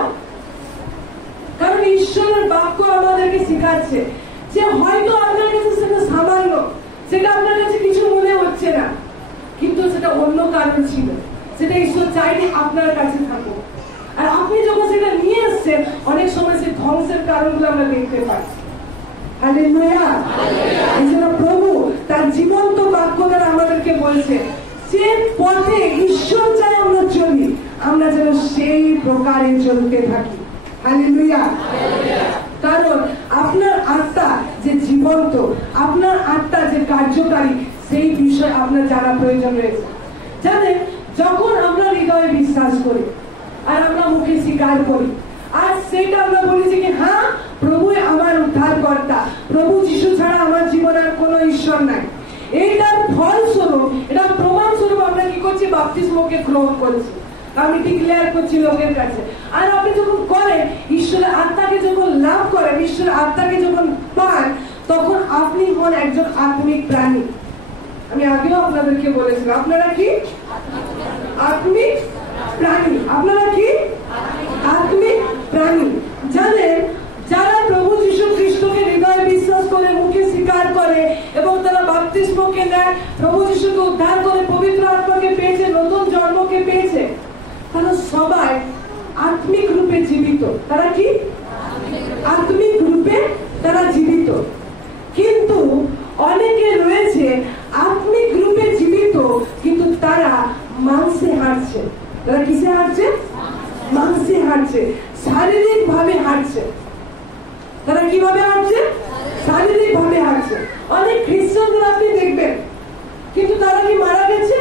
কারণ ঈশ্বরের বাক্য আমাদেরকে শেখাচ্ছে যে হয়তো আপনার কাছে সেটা সামান্য, সেটা আপনার কাছে কিছু মনে হচ্ছে না, কিন্তু সেটা অন্য কারণ ছিল, সেটা ঈশ্বর চাইলে আপনার কাছে থাকুক। আর আপনি যখন সেটা নিয়ে আসছেন, অনেক সময় সে ধ্বংসের কারণগুলো আমরা দেখতে পাই। হালেলুয়া। এজন্য প্রভু তার জীবন্ত বাক্য দ্বারা আমাদেরকে বলছে যে পথে ঈশ্বর চাই আমরা চলি, আমরা যেন সেই প্রকারে চলতে থাকি। হালেলুয়া। কারণ আপনার আত্মা যে জীবন্ত, আপনার আত্মা যে কার্যকারী, সেই বিষয় আপনার জানা প্রয়োজন রয়েছে। জানেন, যখন আমরা হৃদয়ে বিশ্বাস করি আর আমরা মুখে স্বীকার করি, আর সেটা আমরা বলি যে হ্যাঁ প্রভুই আমার উদ্ধারকর্তা, প্রভু যিশু ছাড়া আমার জীবনে আর কোনো ঈশ্বর নাই, এইটার ফলস্বরূপ, এটা প্রমাণ স্বরূপ আমরা কি করছি, বাপ্তিস্মকে গ্রহণ করছি, আমি ডিক্লেয়ার করছি লোকের কাছে। আর আপনি যখন করেন, ঈশ্বরের আত্মাকে যখন লাভ করেন, ঈশ্বরের আত্মাকে যখন পান, তখন আপনি হন একজন আত্মিক প্রাণী। আমি আগেও আপনাদেরকে বলেছিলাম, আপনারা কি আত্মিক প্রাণী? আপনারা কি আত্মিক প্রাণী? জানেন, যারা প্রভু যীশু খ্রিস্টকে হৃদয়ে বিশ্বাস করে, মুখে স্বীকার করে এবং তারা বাপ্তিস্মকে নেয়, প্রভু যীশুকে উদ্ধার করে, পবিত্র আত্মাকে পেয়েছে, নতুন জন্মকে পেয়েছে, তারা সবাই আত্মিক রূপে জীবিত। তারা কি আত্মিক রূপে তারা জীবিত। কিন্তু অনেকে রয়েছে আত্মিক রূপে জীবিত, কিন্তু তারা মাংসে হাঁটছে। তারা কিসে হাঁটছে? মাংসে হাঁটছে, শারীরিক ভাবে হাঁটছে। তারা কিভাবে হাঁটছে? শারীরিক ভাবে হাঁটছে। অনেক খ্রিস্টানদের আপনি দেখবেন, কিন্তু তারা কি মারা গেছে?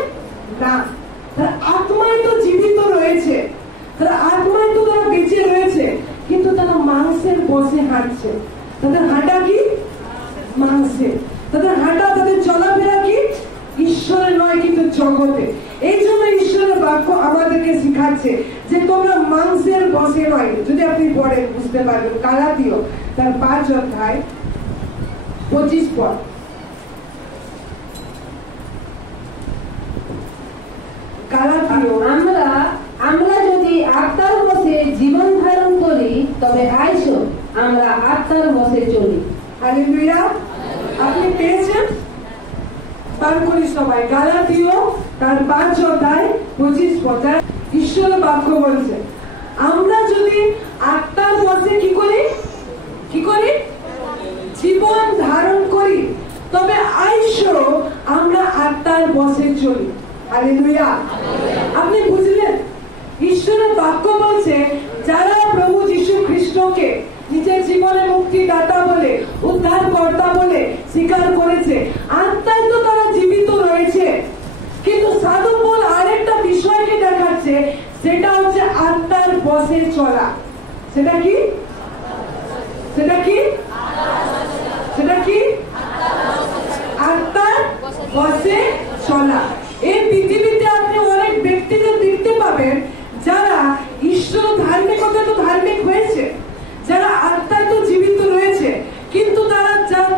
না, তারা আত্মায় তো জীবিত রয়েছে, তারা আত্মায় তো তারা বেঁচে রয়েছে, কিন্তু তারা মাংসের বসে হাঁটছে। তাদের হাঁটা কি? মাংসে। তাদের হাঁটা, তাদের চলাফেরা কি? ঈশ্বরের নয়, কিন্তু জগতে। এই জন্য ঈশ্বরের বাক্য আমাদেরকে শিখাচ্ছে যে তোমরা মাংসের বসে নয়। যদি আপনি পড়েন বুঝতে পারবেন, গালাতীয় তার 5 অধ্যায় 25 পদ। গালাতীয়, আমরা যদি আত্মার বসে জীবন ধারণ করি, তবে আইসো আমরা আত্মার বসে চলি। হালেলুয়া। আপনি পেয়েছেন? পার করি সবাই। গালাতীয় তার 5 অধ্যায় 25 পদ। ঈশ্বরের বাক্য বলছে আমরা যদি আত্মার বসে কি করি? কি করি? জীবন ধারণ করি, তবে আইসো আমরা আত্মার বসে চলি। হালেলুয়া। আপনি বুঝলেন? ঈশ্বরের বাক্য বলছে যারা প্রভু যীশু খ্রিস্টকে নিজের জীবনে মুক্তিদাতা বলে, উদ্ধারকর্তা বলে স্বীকার করেছে, আত্মায় তো তারা জীবিত রয়েছে। কিন্তু সাধু পৌল আরেকটা বিষয়কে দেখাচ্ছে, সেটা হচ্ছে আত্মার বসে চলা। সেটা কি? সেটা কি? সেটা কি? আত্মার বসে চলা। এই পৃথিবীতে আপনি অনেক ব্যক্তিদের দেখতে পাবেন যারা ঈশ্বর ধার্মিকতা তো ধার্মিক হয়েছে, যারা আত্মায় তো জীবিত রয়েছে, কিন্তু তারা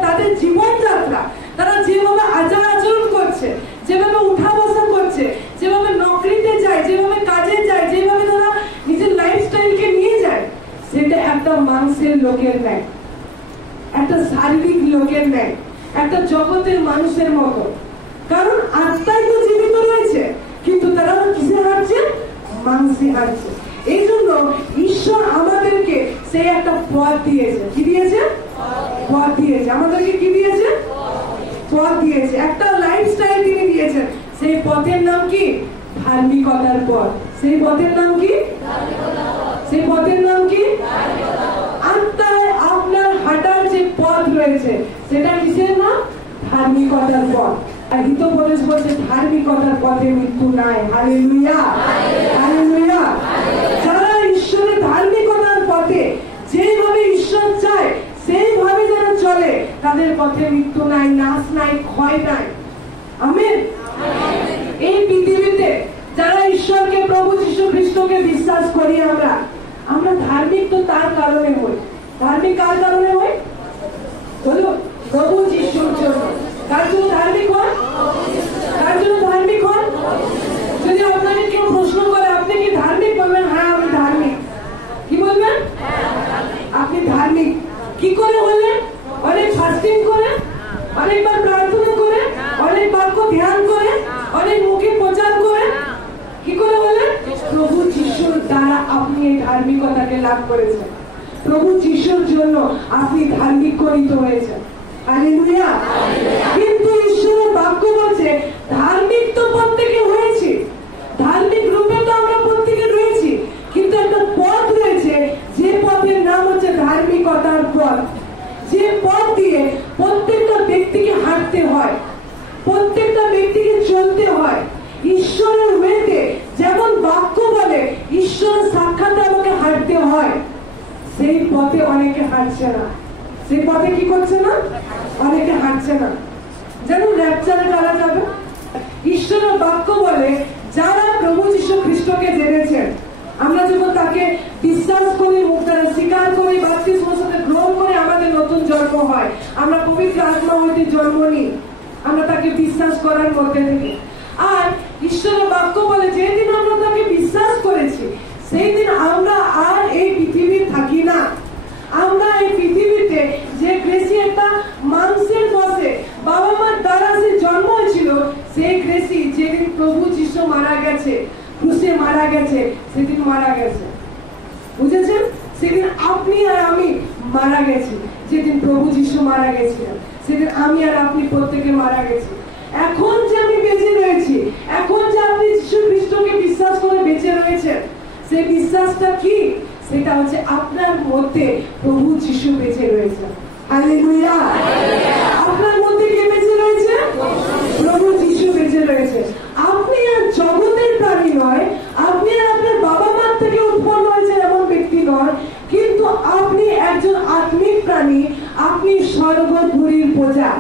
তাদের জীবনযাত্রা, তারা যেভাবে আচার আচরণ করছে, যেভাবে উঠা বসা করছে, যেভাবে নকরিতে যায়, যেভাবে কাজে যায়, যেভাবে তারা নিজের লাইফস্টাইলকে নিয়ে যায়, সেটা একটা মাংসের লোকের ন্যায়, একটা শারীরিক লোকের ন্যায়, একটা জগতের মানুষের মতো। কারণ আত্মায় তো জীবিত রয়েছে, কিন্তু তারা কিসে হাঁটছে? মাংসে হাঁটছে। এই জন্য ঈশ্বর আমাদেরকে সেই একটা পথ দিয়েছে। কি দিয়েছে? পথ দিয়েছে। আমাদেরকে কি দিয়েছে? পথ দিয়েছে। একটা লাইফস্টাইল তিনি দিয়েছেন। সেই পথের নাম কি? ধার্মিকতার পথ। সেই পথের নাম কি? সেই পথের নাম কি? আত্মায় আপনার পথ রয়েছে, সেটা কিসের নাম? ধার্মিকতার পথ। আর হিতোপদেশ বলছে ধার্মিকতার পথে মৃত্যু নাই। Hallelujah, hallelujah. যারা ঈশ্বরের ধার্মিকতার পথে যেভাবে ঈশ্বর চায় সেইভাবে যারা চলে, তাদের পথে মৃত্যু নাই, নাশ নাই, ক্ষয় নাই। আমেন। এই পৃথিবীতে যারা ঈশ্বরকে, প্রভু যীশু খ্রিস্টকে বিশ্বাস করি, আমরা ধার্মিক তো তার কারণে হই। ধার্মিক কার কারণে হই? বলুন, প্রভু যীশুর জন্য। কার জন্য ধার্মিক হন? কার জন্য ধার্মিক হন? যদি আপনাকে কেউ প্রশ্ন করে আপনি কি ধার্মিক, বলবেন হ্যাঁ আমি ধার্মিক। কি বলবেন? আপনি ধার্মিক কি করে হলেন? অনেক ফাস্টিং করে, অনেকবার প্রার্থনা করে, অনেক বাক্য ধ্যান করে, অনেক মুখে প্রচার করে। কি করে হলেন? প্রভু যীশুর দ্বারা আপনি এই ধার্মিকতাকে লাভ করেছেন। প্রভু যীশুর জন্য আপনি ধার্মিক গণিত হয়েছেন। হালেলুয়া। কিন্তু ঈশ্বরের বাক্য বলছে ধার্মিক তো প্রত্যেকে হয়েছি, ধার্মিক রূপে তো আমরা প্রত্যেকে রয়েছি, কিন্তু একটা পথ রয়েছে, যে পথের নাম হচ্ছে ধার্মিকতার পথ। যে পথ দিয়ে প্রত্যেকটা ব্যক্তিকে হাঁটতে হয়, প্রত্যেকটা ব্যক্তিকে চলতে হয় ঈশ্বরের ওয়েতে। যেমন বাক্য বলে ঈশ্বরের সাক্ষাতে আমাকে হাঁটতে হয়, সেই পথে অনেকে হাঁটছে না। সেই পথে কি করছে না? অনেকে হাঁটছে না। যেন র্যাপচারে যারা যাবে। ঈশ্বরের বাক্য বলে যারা প্রভু যীশু খ্রিস্টকে জেনেছেন, আমরা যখন তাকে বিশ্বাস করি, মুখ দ্বারা স্বীকার করি, বাপ্তিস্মের সাথে গ্রহণ করে আমাদের নতুন জন্ম হয়, আমরা পবিত্র আত্মা হইতে জন্ম নিই, আমরা তাকে বিশ্বাস করার মধ্যে থেকে। আর ঈশ্বরের বাক্য বলে যেদিন আমরা তাকে বিশ্বাস করেছি সেই দিন আমরা আর এই পৃথিবী থাকি না। আমরা এই পৃথিবীতে যে গ্রেসি একটা মাংসের বসে বাবা মার দ্বারা সে জন্ম হয়েছিল, সেই গ্রেসি যেদিন প্রভু যীশু মারা গেছে, ক্রুশে মারা গেছে, সেদিন মারা গেছে। বুঝেছেন? সেদিন আপনি আর আমি মারা গেছি। যেদিন প্রভু যীশু মারা গেছিলেন সেদিন আমি আর আপনি প্রত্যেকে মারা গেছি। এখন যে আমি বেঁচে রয়েছি, এখন যে আপনি যীশু খ্রিস্টকে বিশ্বাস করে বেঁচে রয়েছেন, সেই বিশ্বাসটা কি? সেটা হচ্ছে আপনার মধ্যে প্রভু যীশু বেঁচে রয়েছে। হালেলুয়া। আপনার মধ্যে কে বেঁচে রয়েছে? প্রভু যীশু বেঁচে রয়েছে। আপনি আর জগতের প্রাণী নয়, আপনি আর আপনার বাবা মার থেকে উৎপন্ন হয়েছেন এমন ব্যক্তি নয়, কিন্তু আপনি একজন আত্মিক প্রাণী, আপনি স্বর্গপুরীর প্রজা।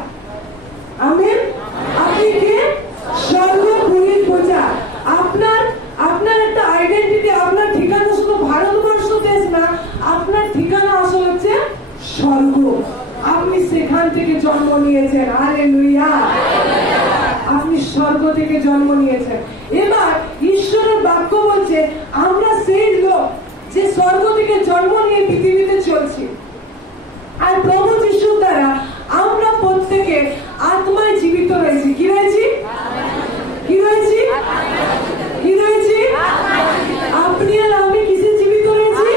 আমেন। আপনি কে? স্বর্গপুরীর প্রজা। আপনার একটা আইডেন্টিটি, আপনার ঠিকানা শুধু ভারতবর্ষ দেশ না, আপনার ঠিকানা আসল হচ্ছে স্বর্গ। আপনি সেখান থেকে জন্ম নিয়েছেন। হালেলুয়া। আপনি স্বর্গ থেকে জন্ম নিয়েছেন। এবার ঈশ্বরের বাক্য বলছে আমরা সেই লোক যে স্বর্গ থেকে জন্ম নিয়ে পৃথিবীতে চলছি। আর প্রভু যিশুর দ্বারা আমরা প্রত্যেকে আত্মায় জীবিত রয়েছি। কি রয়েছি? কি রয়েছি? কি রয়েছি? আপনি আর আমি কিসে জীবিত রয়েছি?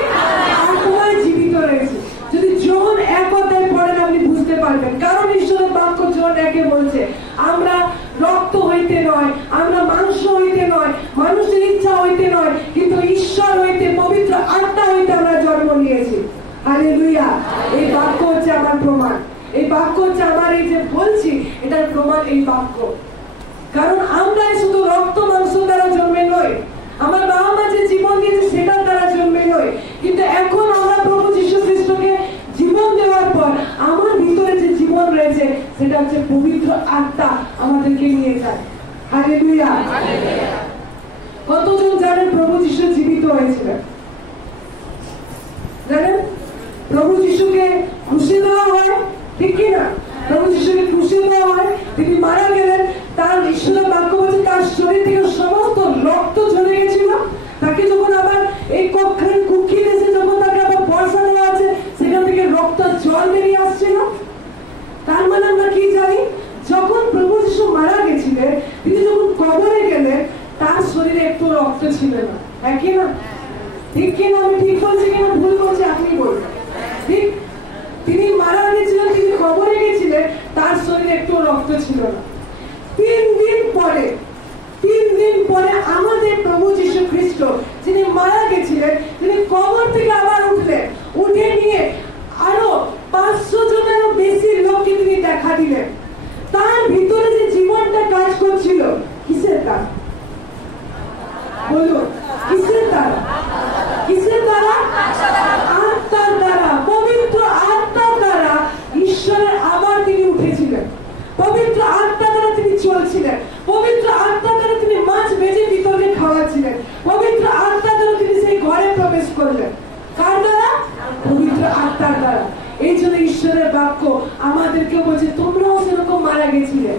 আত্মায় জীবিত রয়েছি। যদি জন 1 অধ্যায় পড়েন আপনি বুঝতে পারবেন। কারণ ঈশ্বরের বাক্য জন 1-এ বলছে আমরা রক্ত হইতে নয়, আমরা মাংস হইতে নয়, মানুষের ইচ্ছা হইতে নয়, কিন্তু ঈশ্বর হইতে, পবিত্র আত্মা হইতে আমরা জন্ম নিয়েছি। হালেলুয়া। এই বাক্য হচ্ছে আমার প্রমাণ। এই বাক্য হচ্ছে আমার এই যে বলছি এটার প্রমাণ এই বাক্য। কারণ আমরা শুধু রক্ত মাংস দ্বারা জন্মে নই, আমার বাবা মা যে জীবন দিয়েছে সেটার দ্বারা জন্মে নই, কিন্তু এখন আমরা প্রভু যীশু খ্রিস্টকে জীবন দেওয়ার পর আমার ভিতরে যে জীবন রয়েছে সেটা হচ্ছে পবিত্র আত্মা আমাদেরকে নিয়ে যায়। হালেলুয়া। কতজন জানেন প্রভু যীশু জীবিত হয়েছিলেন? জানেন? প্রভু যীশুকে ক্রুশে দেওয়া হয়, ঠিক কি না? প্রভু যীশুকে ক্রুশে দেওয়া হয়, তিনি মারা গেলেন। তার ঈশ্বরের বাক্য বলছে তার শরীর থেকে সমস্ত রক্ত ঝরে গেছিল। তাকে যখন আবার এই কুক্ষি দেশে যখন তাকে আবার বর্ষা দেওয়া আছে, সেখান থেকে রক্ত জল বেরিয়ে আসছিল। তার মানে আমরা কি জানি? যখন প্রভু যীশু মারা গেছিলেন, তিনি যখন কবরে গেলেন, তার শরীরে একটু রক্ত ছিল না। হ্যাঁ কি না? ঠিক কিনা? আমি ঠিক বলছি কিনা ভুল বলছি আপনি বলবেন। ঠিক? তিনি মারা গেছিলেন, তিনি কবরে গেছিলেন, তার শরীরে একটু রক্ত ছিল না। 3 দিন পরে আমাদের প্রভু যীশু খ্রিস্ট যিনি মারা গেছিলেন, তিনি কবর থেকে আবার উঠলেন। উঠে নিয়ে আরো 500 জনেরও বেশি দিলেন। তার ভিতরে যে জীবনটা কাজ করছিল, কিসের দ্বারা? বলুন, কিসের দ্বারা? কিসের দ্বারা? আত্মার দ্বারা, পবিত্র আত্মার দ্বারা ঈশ্বরের আবার তিনি উঠেছিলেন। পবিত্র আত্মা দ্বারা তিনি চলছিলেন। পবিত্র আত্মা দ্বারা তিনি মাছ ভেজে ভিতরে খাওয়াচ্ছিলেন। পবিত্র আত্মা দ্বারা তিনি সেই ঘরে প্রবেশ করলেন। কার দ্বারা? পবিত্র আত্মার দ্বারা। এই জন্য ঈশ্বরের বাক্য আমাদেরকে বলছে তোমরাও সেরকম মারা গেছিলে।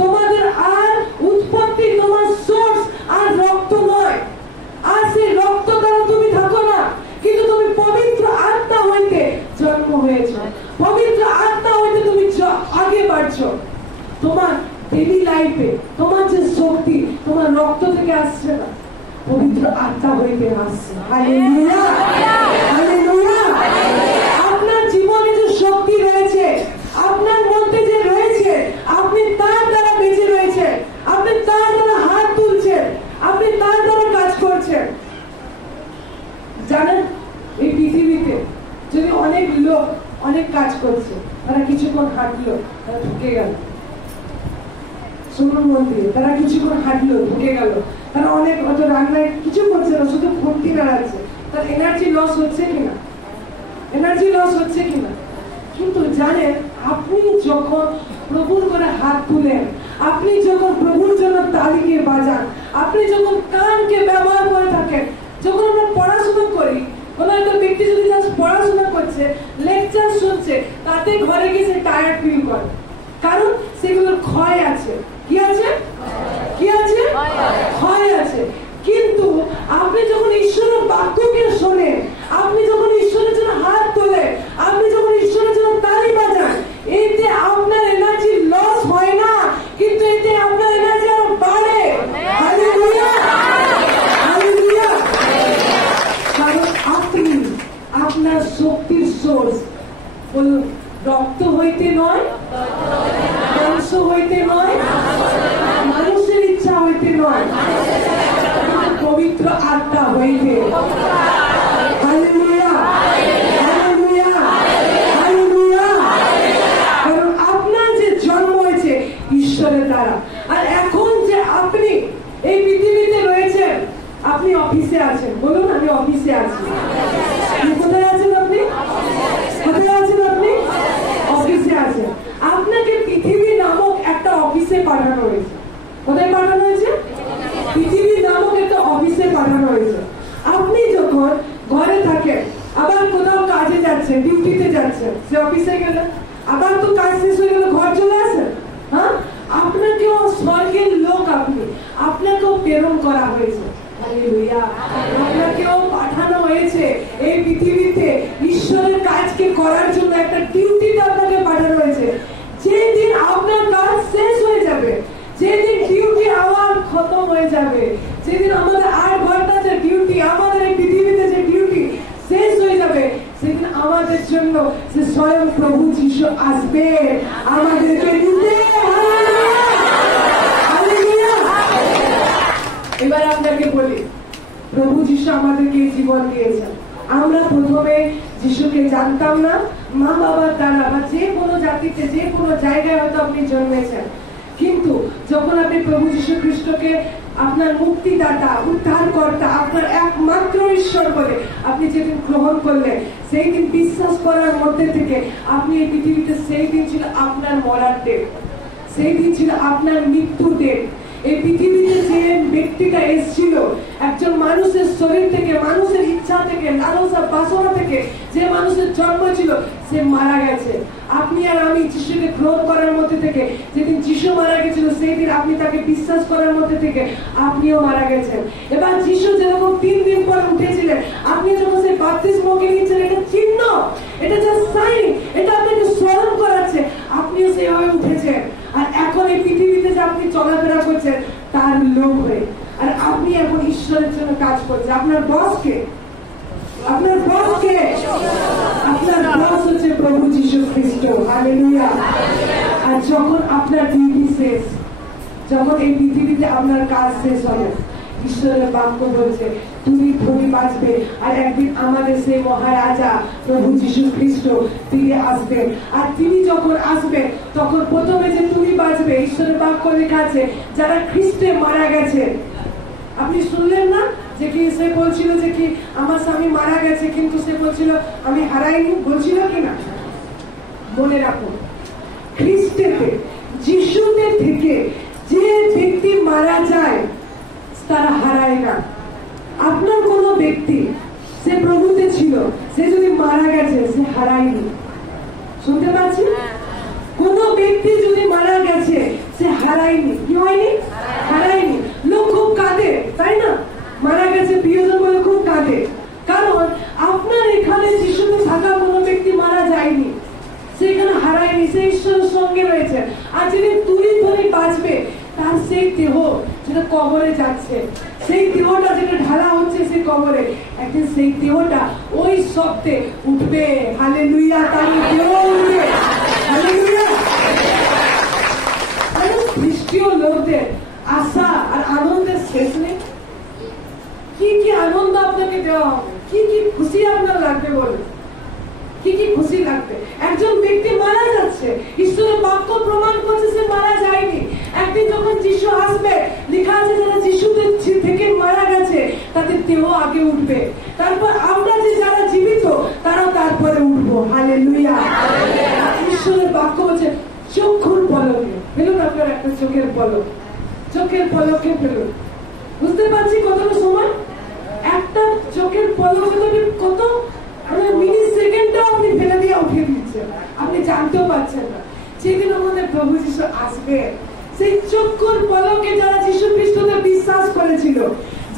তোমাদের আর উৎপত্তি, তোমার সোর্স আর রক্ত নয়, আর সেই রক্ত দ্বারা তুমি থাকো না, কিন্তু তুমি পবিত্র আত্মা হইতে জন্ম হয়েছ। পবিত্র আত্মা হইতে তুমি আগে বাড়ছো। তোমার ডেইলি লাইফে তোমার যে শক্তি তোমার রক্ত থেকে আসছে না, পবিত্র আত্মা হইতে আসছে। Hallelujah, hallelujah. আপনার জীবনে যে শক্তি রয়েছে, আপনার মধ্যে যে রয়েছে, আপনি তার দ্বারা বেঁচে রয়েছেন, আপনি তার দ্বারা হাত তুলছেন, আপনি তার দ্বারা কাজ করছেন। জানেন, এই পৃথিবীতে যদি অনেক লোক অনেক কাজ করছে, তারা কিছুক্ষণ হাঁটলো, তারা ঢুকে গেল। শুনুন মন্দির, তারা কিছুক্ষণ হাঁটলো, ঢুকে গেল। তারা অনেক হয়তো রান্নায় কিছু করছে না, শুধু ঘুমটি নাড়াচ্ছে। তার এনার্জি লস হচ্ছে কিনা? এনার্জি লস হচ্ছে কিনা? কিন্তু জানেন, আপনি যখন প্রভুর করে হাত তুলেন, আপনি যখন প্রভুর জন্য তালিকে বাজান, আপনি যখন কানকে ব্যবহার করে থাকেন, যখন আমরা পড়াশোনা করি, কোন একটা ব্যক্তি যদি পড়াশোনা করছে, লেকচার শুনছে, তাতে ঘরে গিয়ে সে টায়ার্ড ফিল করে, কারণ সেগুলোর ক্ষয় আছে। কি আছে? কি আছে? ক্ষয় আছে। কিন্তু আপনি যখন ঈশ্বরের বাক্যকে শোনেন, আপনি যখন ঈশ্বরের জন্য হাত তোলে, আপনি যখন ঈশ্বরের জন্য তালি বাজান, এতে আপনার এনার্জি লস হয় না, কিন্তু এতে আপনার এনার্জি আরো বাড়ে। Hallelujah, hallelujah. কারণ আপনি আপনার শক্তির সোর্স, বলুন, রক্ত হইতে নয়, বংশ হইতে নয়, মানুষের ইচ্ছা হইতে নয়, পবিত্র আত্মা হইতে। Hallelujah, hallelujah, hallelujah. কারণ আপনার যে জন্ম হয়েছে ঈশ্বরের দ্বারা, আর এখন যে আপনি এই পৃথিবীতে রয়েছেন, আপনি অফিসে আছেন। বলুন, আমি অফিসে আছি। কোথায় আছেন আপনি? কোথায় আছেন আপনি? অফিসে আছেন। আপনাকে পৃথিবী নামক একটা অফিসে পাঠানো হয়েছে। কোথায় পাঠানো হয়েছে? পৃথিবী নামক একটা অফিসে পাঠানো হয়েছে। আপনি যখন ঘরে থাকেন, আবার কোথাও কাজে যাচ্ছেন, ডিউটিতে যাচ্ছেন, সে অফিসে গেলেন, আবার তো কাজ শেষ হয়ে গেলে ঘর চলে আসেন। হ্যাঁ, আপনাকেও স্বর্গের লোক, আপনাকেও প্রেরণ করা হয়েছে। হালেলুয়া। আপনাকেও পাঠানো হয়েছে এই পৃথিবীতে ঈশ্বরের কাজকে করার জন্য। একটা ডিউটিতে আপনাকে পাঠানো হয়েছে। যেদিন আপনার কাজ শেষ হয়ে যাবে, যেদিন ডিউটি আবার খতম হয়ে যাবে, যেদিন আমাদের 8 ঘন্টা যে ডিউটি, আমাদের এই পৃথিবীতে যে ডিউটি শেষ হয়ে যাবে, সেদিন আমাদের জন্য যে স্বয়ং প্রভু যিশু আসবে আমাদেরকে নিতে। এবার আপনাকে বলি, প্রভু যিশু আমাদেরকে জীবন দিয়েছেন। আমরা প্রথমে যিশুকে জানতাম না, মা বাবার দ্বারা বা যে কোনো জাতিতে, যে কোনো জায়গায় হয়তো আপনি জন্মেছেন, কিন্তু যখন আপনি প্রভু যীশু খ্রিস্টকে আপনার মুক্তিদাতা, উদ্ধারকর্তা, আপনার একমাত্র ঈশ্বর বলে আপনি যেদিন গ্রহণ করলেন, সেই দিন বিশ্বাস করার মধ্যে থেকে আপনি এই পৃথিবীতে, সেই দিন ছিল আপনার মরার ডেট, সেই দিন ছিল আপনার মৃত্যুর ডেট। এই পৃথিবীতে যে ব্যক্তিটা এসেছিল, একজন মানুষের শরীর থেকে, মানুষের ইচ্ছা থেকে, লালসা বাসনা থেকে যে মানুষের জন্ম ছিল, সে মারা গেছে। আপনি আর আমি যিশুকে গ্রহণ করার মধ্যে থেকে, যেদিন যিশু মারা গেছিল, সেই দিন আপনি তাকে বিশ্বাস করার মধ্যে থেকে আপনিও মারা গেছেন। এবার যিশু যেরকম 3 দিন পর উঠেছিলেন, আপনি যখন সেই বাপ্তিস্মকে নিচ্ছেন, এটা চিহ্ন, এটা জাস্ট সাইন, এটা আপনাকে স্মরণ করাচ্ছে আপনিও সেভাবে উঠেছেন। আর এখন এই পৃথিবীতে যে আপনি চলাফেরা করছেন তার লোক হয়ে, আর আপনি এখন ঈশ্বরের জন্য কাজ করছেন। আপনার বসকে, আপনার বসকে, আপনার বস হচ্ছে প্রভু যীশু খ্রিস্ট। হালেলুয়া। আর যখন আপনার ডিউটি শেষ, যখন এই পৃথিবীতে আপনার কাজ শেষ হবে, ঈশ্বরের বাক্য বলছে তুমি ধনী বাঁচবে, আর একদিন আমাদের সেই মহারাজা প্রভু যীশু খ্রিস্ট তিনি আসবেন। আর তিনি যখন আসবেন তখন প্রথমে যে তুমি বাঁচবে, ঈশ্বরের বাক্য লেখা আছে যারা খ্রিস্টে মারা গেছে। আপনি শুনলেন না যে কি সে বলছিল যে কি আমার স্বামী মারা গেছে কিন্তু সে বলছিল আমি হারাইনি, বলছিল কিনা? মনে রাখুন, খ্রিস্টেতে যিশুতে থেকে যে ব্যক্তি মারা যায় তারা হারায় না। আপনার কোন ব্যক্তি সে প্রভুতে ছিল, সে যদি মারা গেছে সে হারায়নি। শুনতে পাচ্ছি? কোন ব্যক্তি যদি মারা গেছে সে হারায়নি। কি হয়নি? হারায়নি। লোক খুব কাঁদে, তাই না? মারা গেছে প্রিয়জন বলে খুব কাঁদে, কারণ আপনার এখানে যিশুতে থাকা কোন ব্যক্তি মারা যায়নি, সেখানে হারায়নি, সে ঈশ্বরের সঙ্গে রয়েছে। আর যিনি তুলি ধরে বাঁচবে তার সেই দেহ যেটা কবরে যাচ্ছে, সেই দেহটা যেটা ঢালা হচ্ছে সেই কবরে, একদিন সেই দেহটা ওই শব্দে উঠবে। হালেলুয়া! তার দেহ উঠবে। হালেলুয়া! খ্রিস্টীয় লোকদের আশা আর আনন্দের শেষ নেই। কি কি আনন্দ আপনাকে দেওয়া হবে, কি কি খুশি আপনার লাগবে বলুন, কি কি খুশি লাগবে? একজন ব্যক্তি মারা যাচ্ছে, ঈশ্বরের বাক্য প্রমাণ করছে সে মারা যায়নি। একদিন যখন যিশু আসবে, লেখা আছে যারা যিশুতে থেকে মারা গেছে তাদের দেহ আগে উঠবে, তারপর আমরা যে যারা জীবিত তারাও তারপরে উঠবো। হালেলুয়া! ঈশ্বরের বাক্য বলছে চক্ষুর পলকে ফেলুন, আপনার একটা চোখের পলক, চোখের পলকে ফেলুন। বুঝতে পারছি কতটা সময়? একটা চোখের পলকে কত মিনিট সেকেন্ডটাও আপনি ফেলে দিয়ে উঠিয়ে দিচ্ছেন, আপনি জানতেও পারছেন না। যেদিন আমাদের প্রভু যীশু আসবে, সেই চক্ষুর পলকে যারা যীশু খ্রিস্টকে বিশ্বাস করেছিল,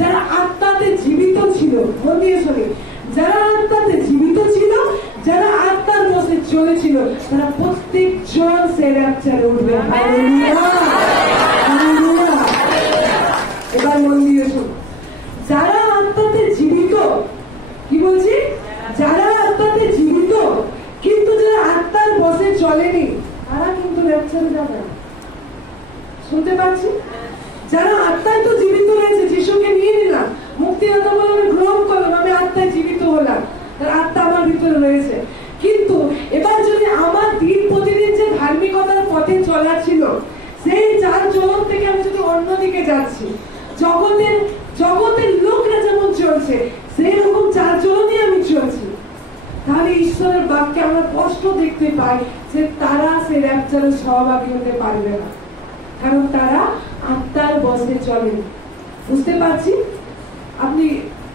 যারা আত্মাতে জীবিত ছিল, মন দিয়ে শুনি, যারা আত্মাতে জীবিত ছিল, যারা আত্মার বসে চলেছিল, তারা প্রত্যেকজন সে র্যাপচারে উঠবে। এবার মন দিয়ে শুন, যারা আত্মাতে জীবিত, কি বলছি? যারা আত্মাতে জীবিত কিন্তু যারা আত্মার বসে চলেনি তারা কিন্তু র্যাপচারে যাবে না। শুনতে পাচ্ছি? যারা আত্মায় তো জীবিত রয়েছে, যিশুকে নিয়ে নিলাম, মুক্তিদাতা বলে আমি গ্রহণ করলাম, আমি আত্মায় জীবিত হলাম, তার আত্মা আমার ভিতরে রয়েছে। কিন্তু এবার যদি আমার দিন প্রতিদিন যে ধার্মিকতার পথে চলা ছিল, সেই চার চলন থেকে আমি যদি অন্যদিকে যাচ্ছি, জগতের লোকরা যেমন চলছে সেই রকম চার চলনই আমি চলছি, তাহলে ঈশ্বরের বাক্যে আমরা কষ্ট দেখতে পাই যে তারা সে র্যাপচারে সহভাগী হতে পারবে না, কারণ তারা আত্মার বসে চলেন। বুঝতে পারছি? আপনি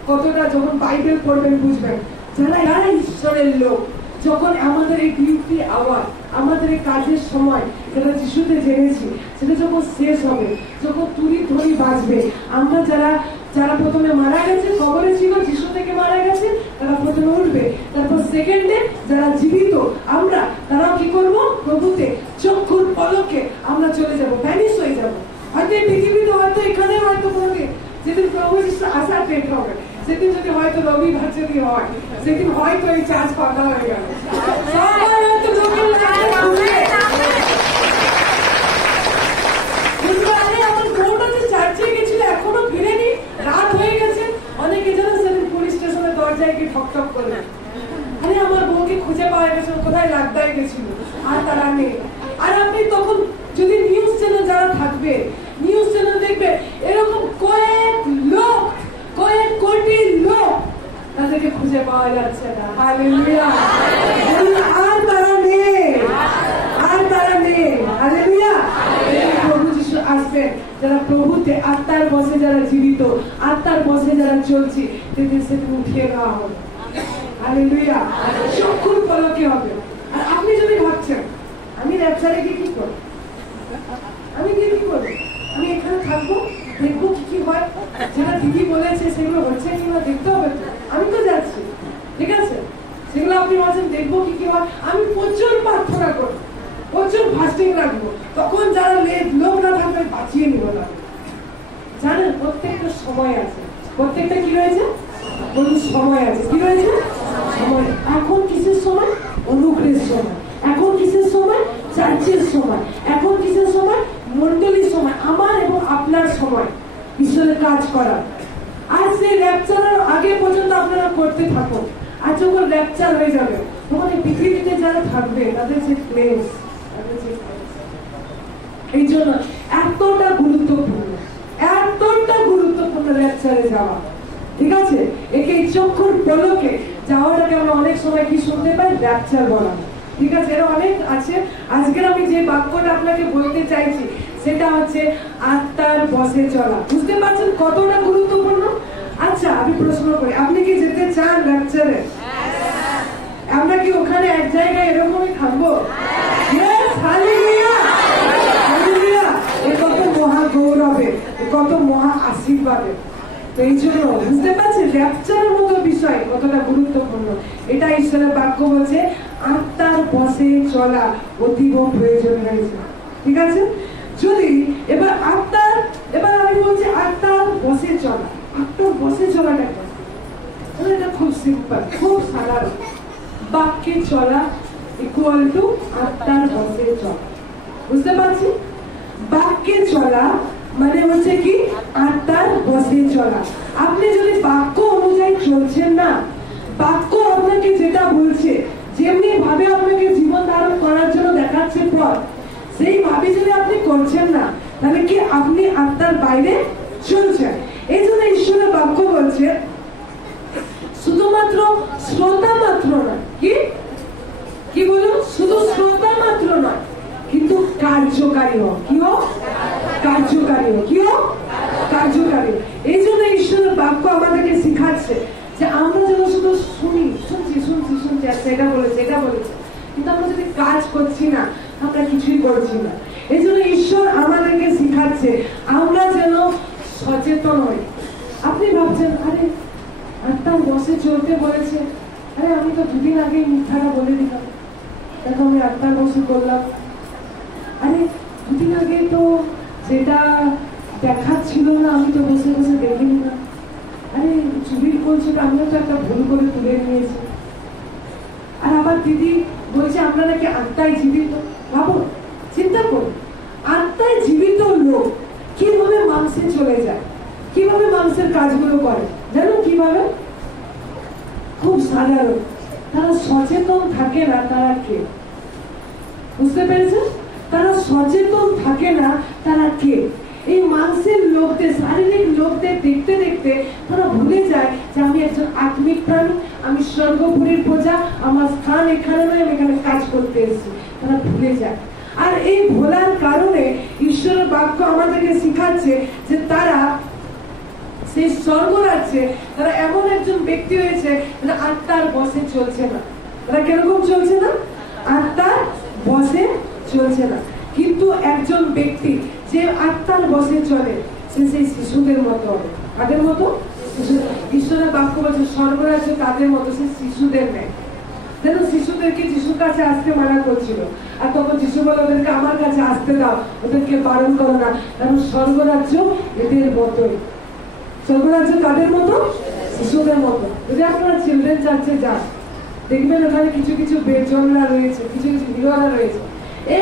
কতটা যখন বাইবেল পড়বেন বুঝবেন, যারা ঈশ্বরের লোক, যখন আমাদের এই ডিউটি আওয়ার, আমাদের এই কাজের সময় যেটা যিশুতে জেনেছি সেটা যখন শেষ হবে, যখন তুলি ধরি বাঁচবে, আমরা যারা প্রথমে মারা গেছে, কবরে ছিল, যিশু থেকে মারা গেছে, তারা প্রথমে উঠবে, তারপর সেকেন্ডে যারা জীবিত আমরা, তারাও কি করবো? প্রভুতে চক্ষুর পলকে আমরা চলে যাবো, ভ্যানিশ হয়ে যাবো। হয়তো এই পৃথিবীতে, হয়তো এখানে, হয়তো কোনোদিন যেদিন প্রভু যিশু আসার ডেট হবে, সেদিন যদি হয়তো রবিবার যদি হয়, সেদিন হয়তো এই চার্জ ফাঁকা হয়ে গেল, আমার বউটা যে চার্চে গেছিল এখনো ফিরেনি, রাত হয়ে গেছে। অনেকে যেন সেদিন পুলিশ স্টেশনের দরজায় গিয়ে ঠকঠক করলেন, আরে আমার বউকে খুঁজে পাওয়া গেছে, কোথায় লাগদায় গেছিল, আর তারা নেই। আর আপনি তখন যদি নিউজ চ্যানেল যারা থাকবে, নিউজ চ্যানেল দেখবে এরকম কয়েক কোটি লোক তাদেরকে খুঁজে পাওয়া যাচ্ছে না। হালেলুয়া! আর তারা নেই, আর তারা নেই। হালেলুয়া! প্রভু যিশু আসবেন, যারা প্রভুতে আত্মার বসে যারা জীবিত, আত্মার বসে যারা চলছি, সেদিন সেদিন উঠিয়ে দেওয়া হবে। হালেলুয়া! চক্ষুর পলকে হবে। আর আপনি যদি ভাবছেন আমি র্যাপচারে গিয়ে কি করব, আমি গিয়ে কি করবো, আমি এখানে থাকবো, দেখবো কি কি হয়, যেটা দিদি বলেছে সেগুলো হচ্ছে কিনা দেখতে হবে তো, আমি তো যাচ্ছি, ঠিক আছে? সেগুলো আপনি বলছেন দেখবো কি কি হয়, আমি প্রচুর প্রার্থনা করবো, প্রচুর ফাস্টিং রাখবো, তখন যারা লোকরা থাকবে বাঁচিয়ে নিব না। জানেন প্রত্যেকটা সময় আছে, প্রত্যেকটা কি রয়েছে বলুন, সময় আছে। কি রয়েছে? সময়। এখন কিসের সময়? অনুগ্রহের সময়। এখন কিসের সময়? চার্চের সময়। এখন কিসের সময়? মন্ডলীর সময়, আমার এবং আপনার সময়। ঈশ্বরের কাজ করা। আর সেই র্যাপচারের আগে পর্যন্ত আপনারা করতে থাকুন। আর যখন র্যাপচার হয়ে যাবে তখন এই পৃথিবীতে যারা থাকবে তাদের যে প্লেস, এই জন্য এতটা গুরুত্বপূর্ণ র্যাপচারে যাওয়া। ঠিক আছে, একে চক্ষুর পলকে যাওয়াটাকে আমরা অনেক সময় কি শুনতে পাই, র্যাপচার বলা। ঠিক আছে, এর অনেক আছে। আজকের আমি যে বাক্যটা আপনাকে বলতে চাইছি সেটা হচ্ছে আত্মার বশে চলা। বুঝতে পারছেন কতটা গুরুত্বপূর্ণ? আচ্ছা, আমি প্রশ্ন করি, আপনি কি যেতে চান র্যাপচারে? আমরা কি ওখানে এক জায়গায় এরকমই থাকবো? কত মহা গৌরবে, কত মহা আশীর্বাদে। তো এই জন্য বুঝতে পারছেন র্যাপচারের মতো বিষয় কতটা গুরুত্বপূর্ণ। এটা ঈশ্বরের বাক্য বলছে আত্মার বশে চলা অতীব প্রয়োজন হয়েছে। ঠিক আছে, যদি এবার আমি বলছি আত্মার বশে চলা। আত্মার বশে চলাটা এটা খুব সিম্পল, খুব সাধারণ। বাক্যে চলা ইকুয়াল টু আত্মার বশে চলা। বুঝতে পারছি? বাক্যে চলা মানে হচ্ছে কি আত্মার বশে চলা। আপনি যদি বাক্য অনুযায়ী চলছেন না, বাক্য আপনাকে যেটা বলছে, যেমনি ভাবে আপনাকে জীবন ধারণ করার জন্য দেখাচ্ছে পথ, সেই ভাবে যদি আপনি করছেন না, তাহলে কি আপনি আত্মার বাইরে চলছেন। এই জন্য ঈশ্বরের বাক্য বলছে শুধুমাত্র শ্রোতা মাত্র নয়, কি বলুন, শুধু শ্রোতা মাত্র নয়, কিন্তু কার্যকারী হোক। কি হোক? কার্যকারী হোক। কি হোক? কার্যকারী। এই জন্য ঈশ্বরের বাক্য আমাদেরকে শিখাচ্ছে যে আমরা যেন শুধু শুনছি আচ্ছা এটা বলেছে কিন্তু আমরা যদি কাজ করছি না, আমরা কিছুই করছি না। এই জন্য ঈশ্বর আমাদেরকে শিখাচ্ছে আমরা যেন সচেতন হই। আপনি ভাবছেন আরে আত্মার বশে চলতে বলেছে, আরে আমি তো দুদিন আগে মিথ্যাটা বলে দিলাম, দেখো আমি আত্মার বশে করলাম। আরে দুদিন আগে তো যেটা দেখাচ্ছিল না আমি তো বসে বসে দেখিনি না। আরে চুরির কলসিটা আমিও তো একটা ভুল করে তুলে নিয়েছি। আর আবার দিদি বলছে আমরা নাকি আত্মায় জীবিত। ভাবো, চিন্তা করুন, আত্মায় জীবিত লোক কিভাবে মাংসে চলে যায়, কিভাবে মাংসের কাজগুলো করে জানো কিভাবে? খুব সাধারণ, তারা সচেতন থাকে না। তারা কে? বুঝতে পেরেছেন? তারা সচেতন থাকে না। তারা কে? এই মাংসের লোকদের, শারীরিক লোকদের দেখতে দেখতে তারা ভুলে যায় যে আমি একজন আত্মিক প্রাণী, আমি স্বর্গপুরীর প্রজা, আমার স্থান এখানে নয়, আমি এখানে কাজ করতে এসেছি। তারা ভুলে যায়। আর এই ভোলার কারণে ঈশ্বরের বাক্য আমাদেরকে শিখাচ্ছে যে তারা সেই স্বর্গরাজ্যে তারা এমন একজন ব্যক্তি হয়েছে যারা আত্মার বশে চলছে না। তারা কিরকম চলছে না? আত্মার বশে চলছে না। কিন্তু একজন ব্যক্তি যে আত্মার বশে চলে সে সেই শিশুদের মতো হবে। তাদের মতো? ঈশ্বরের বাক্য বলছে স্বর্গরাজ্য তাদের মতো, সে শিশুদের নেয়। দেখো, শিশুদেরকে যিশুর কাছে আসতে মানা করছিল, আর তখন যিশু বলে ওদেরকে আমার কাছে আসতে দাও, ওদেরকে বারণ করো না, কারণ স্বর্গরাজ্য এদের মতোই। স্বর্গরাজ্য কাদের মতো? শিশুদের মতো। যদি আপনারা চিলড্রেন চার্চে যান, দেখবেন ওখানে কিছু কিছু বেজনরা রয়েছে, কিছু কিছু ভিড়রা রয়েছে,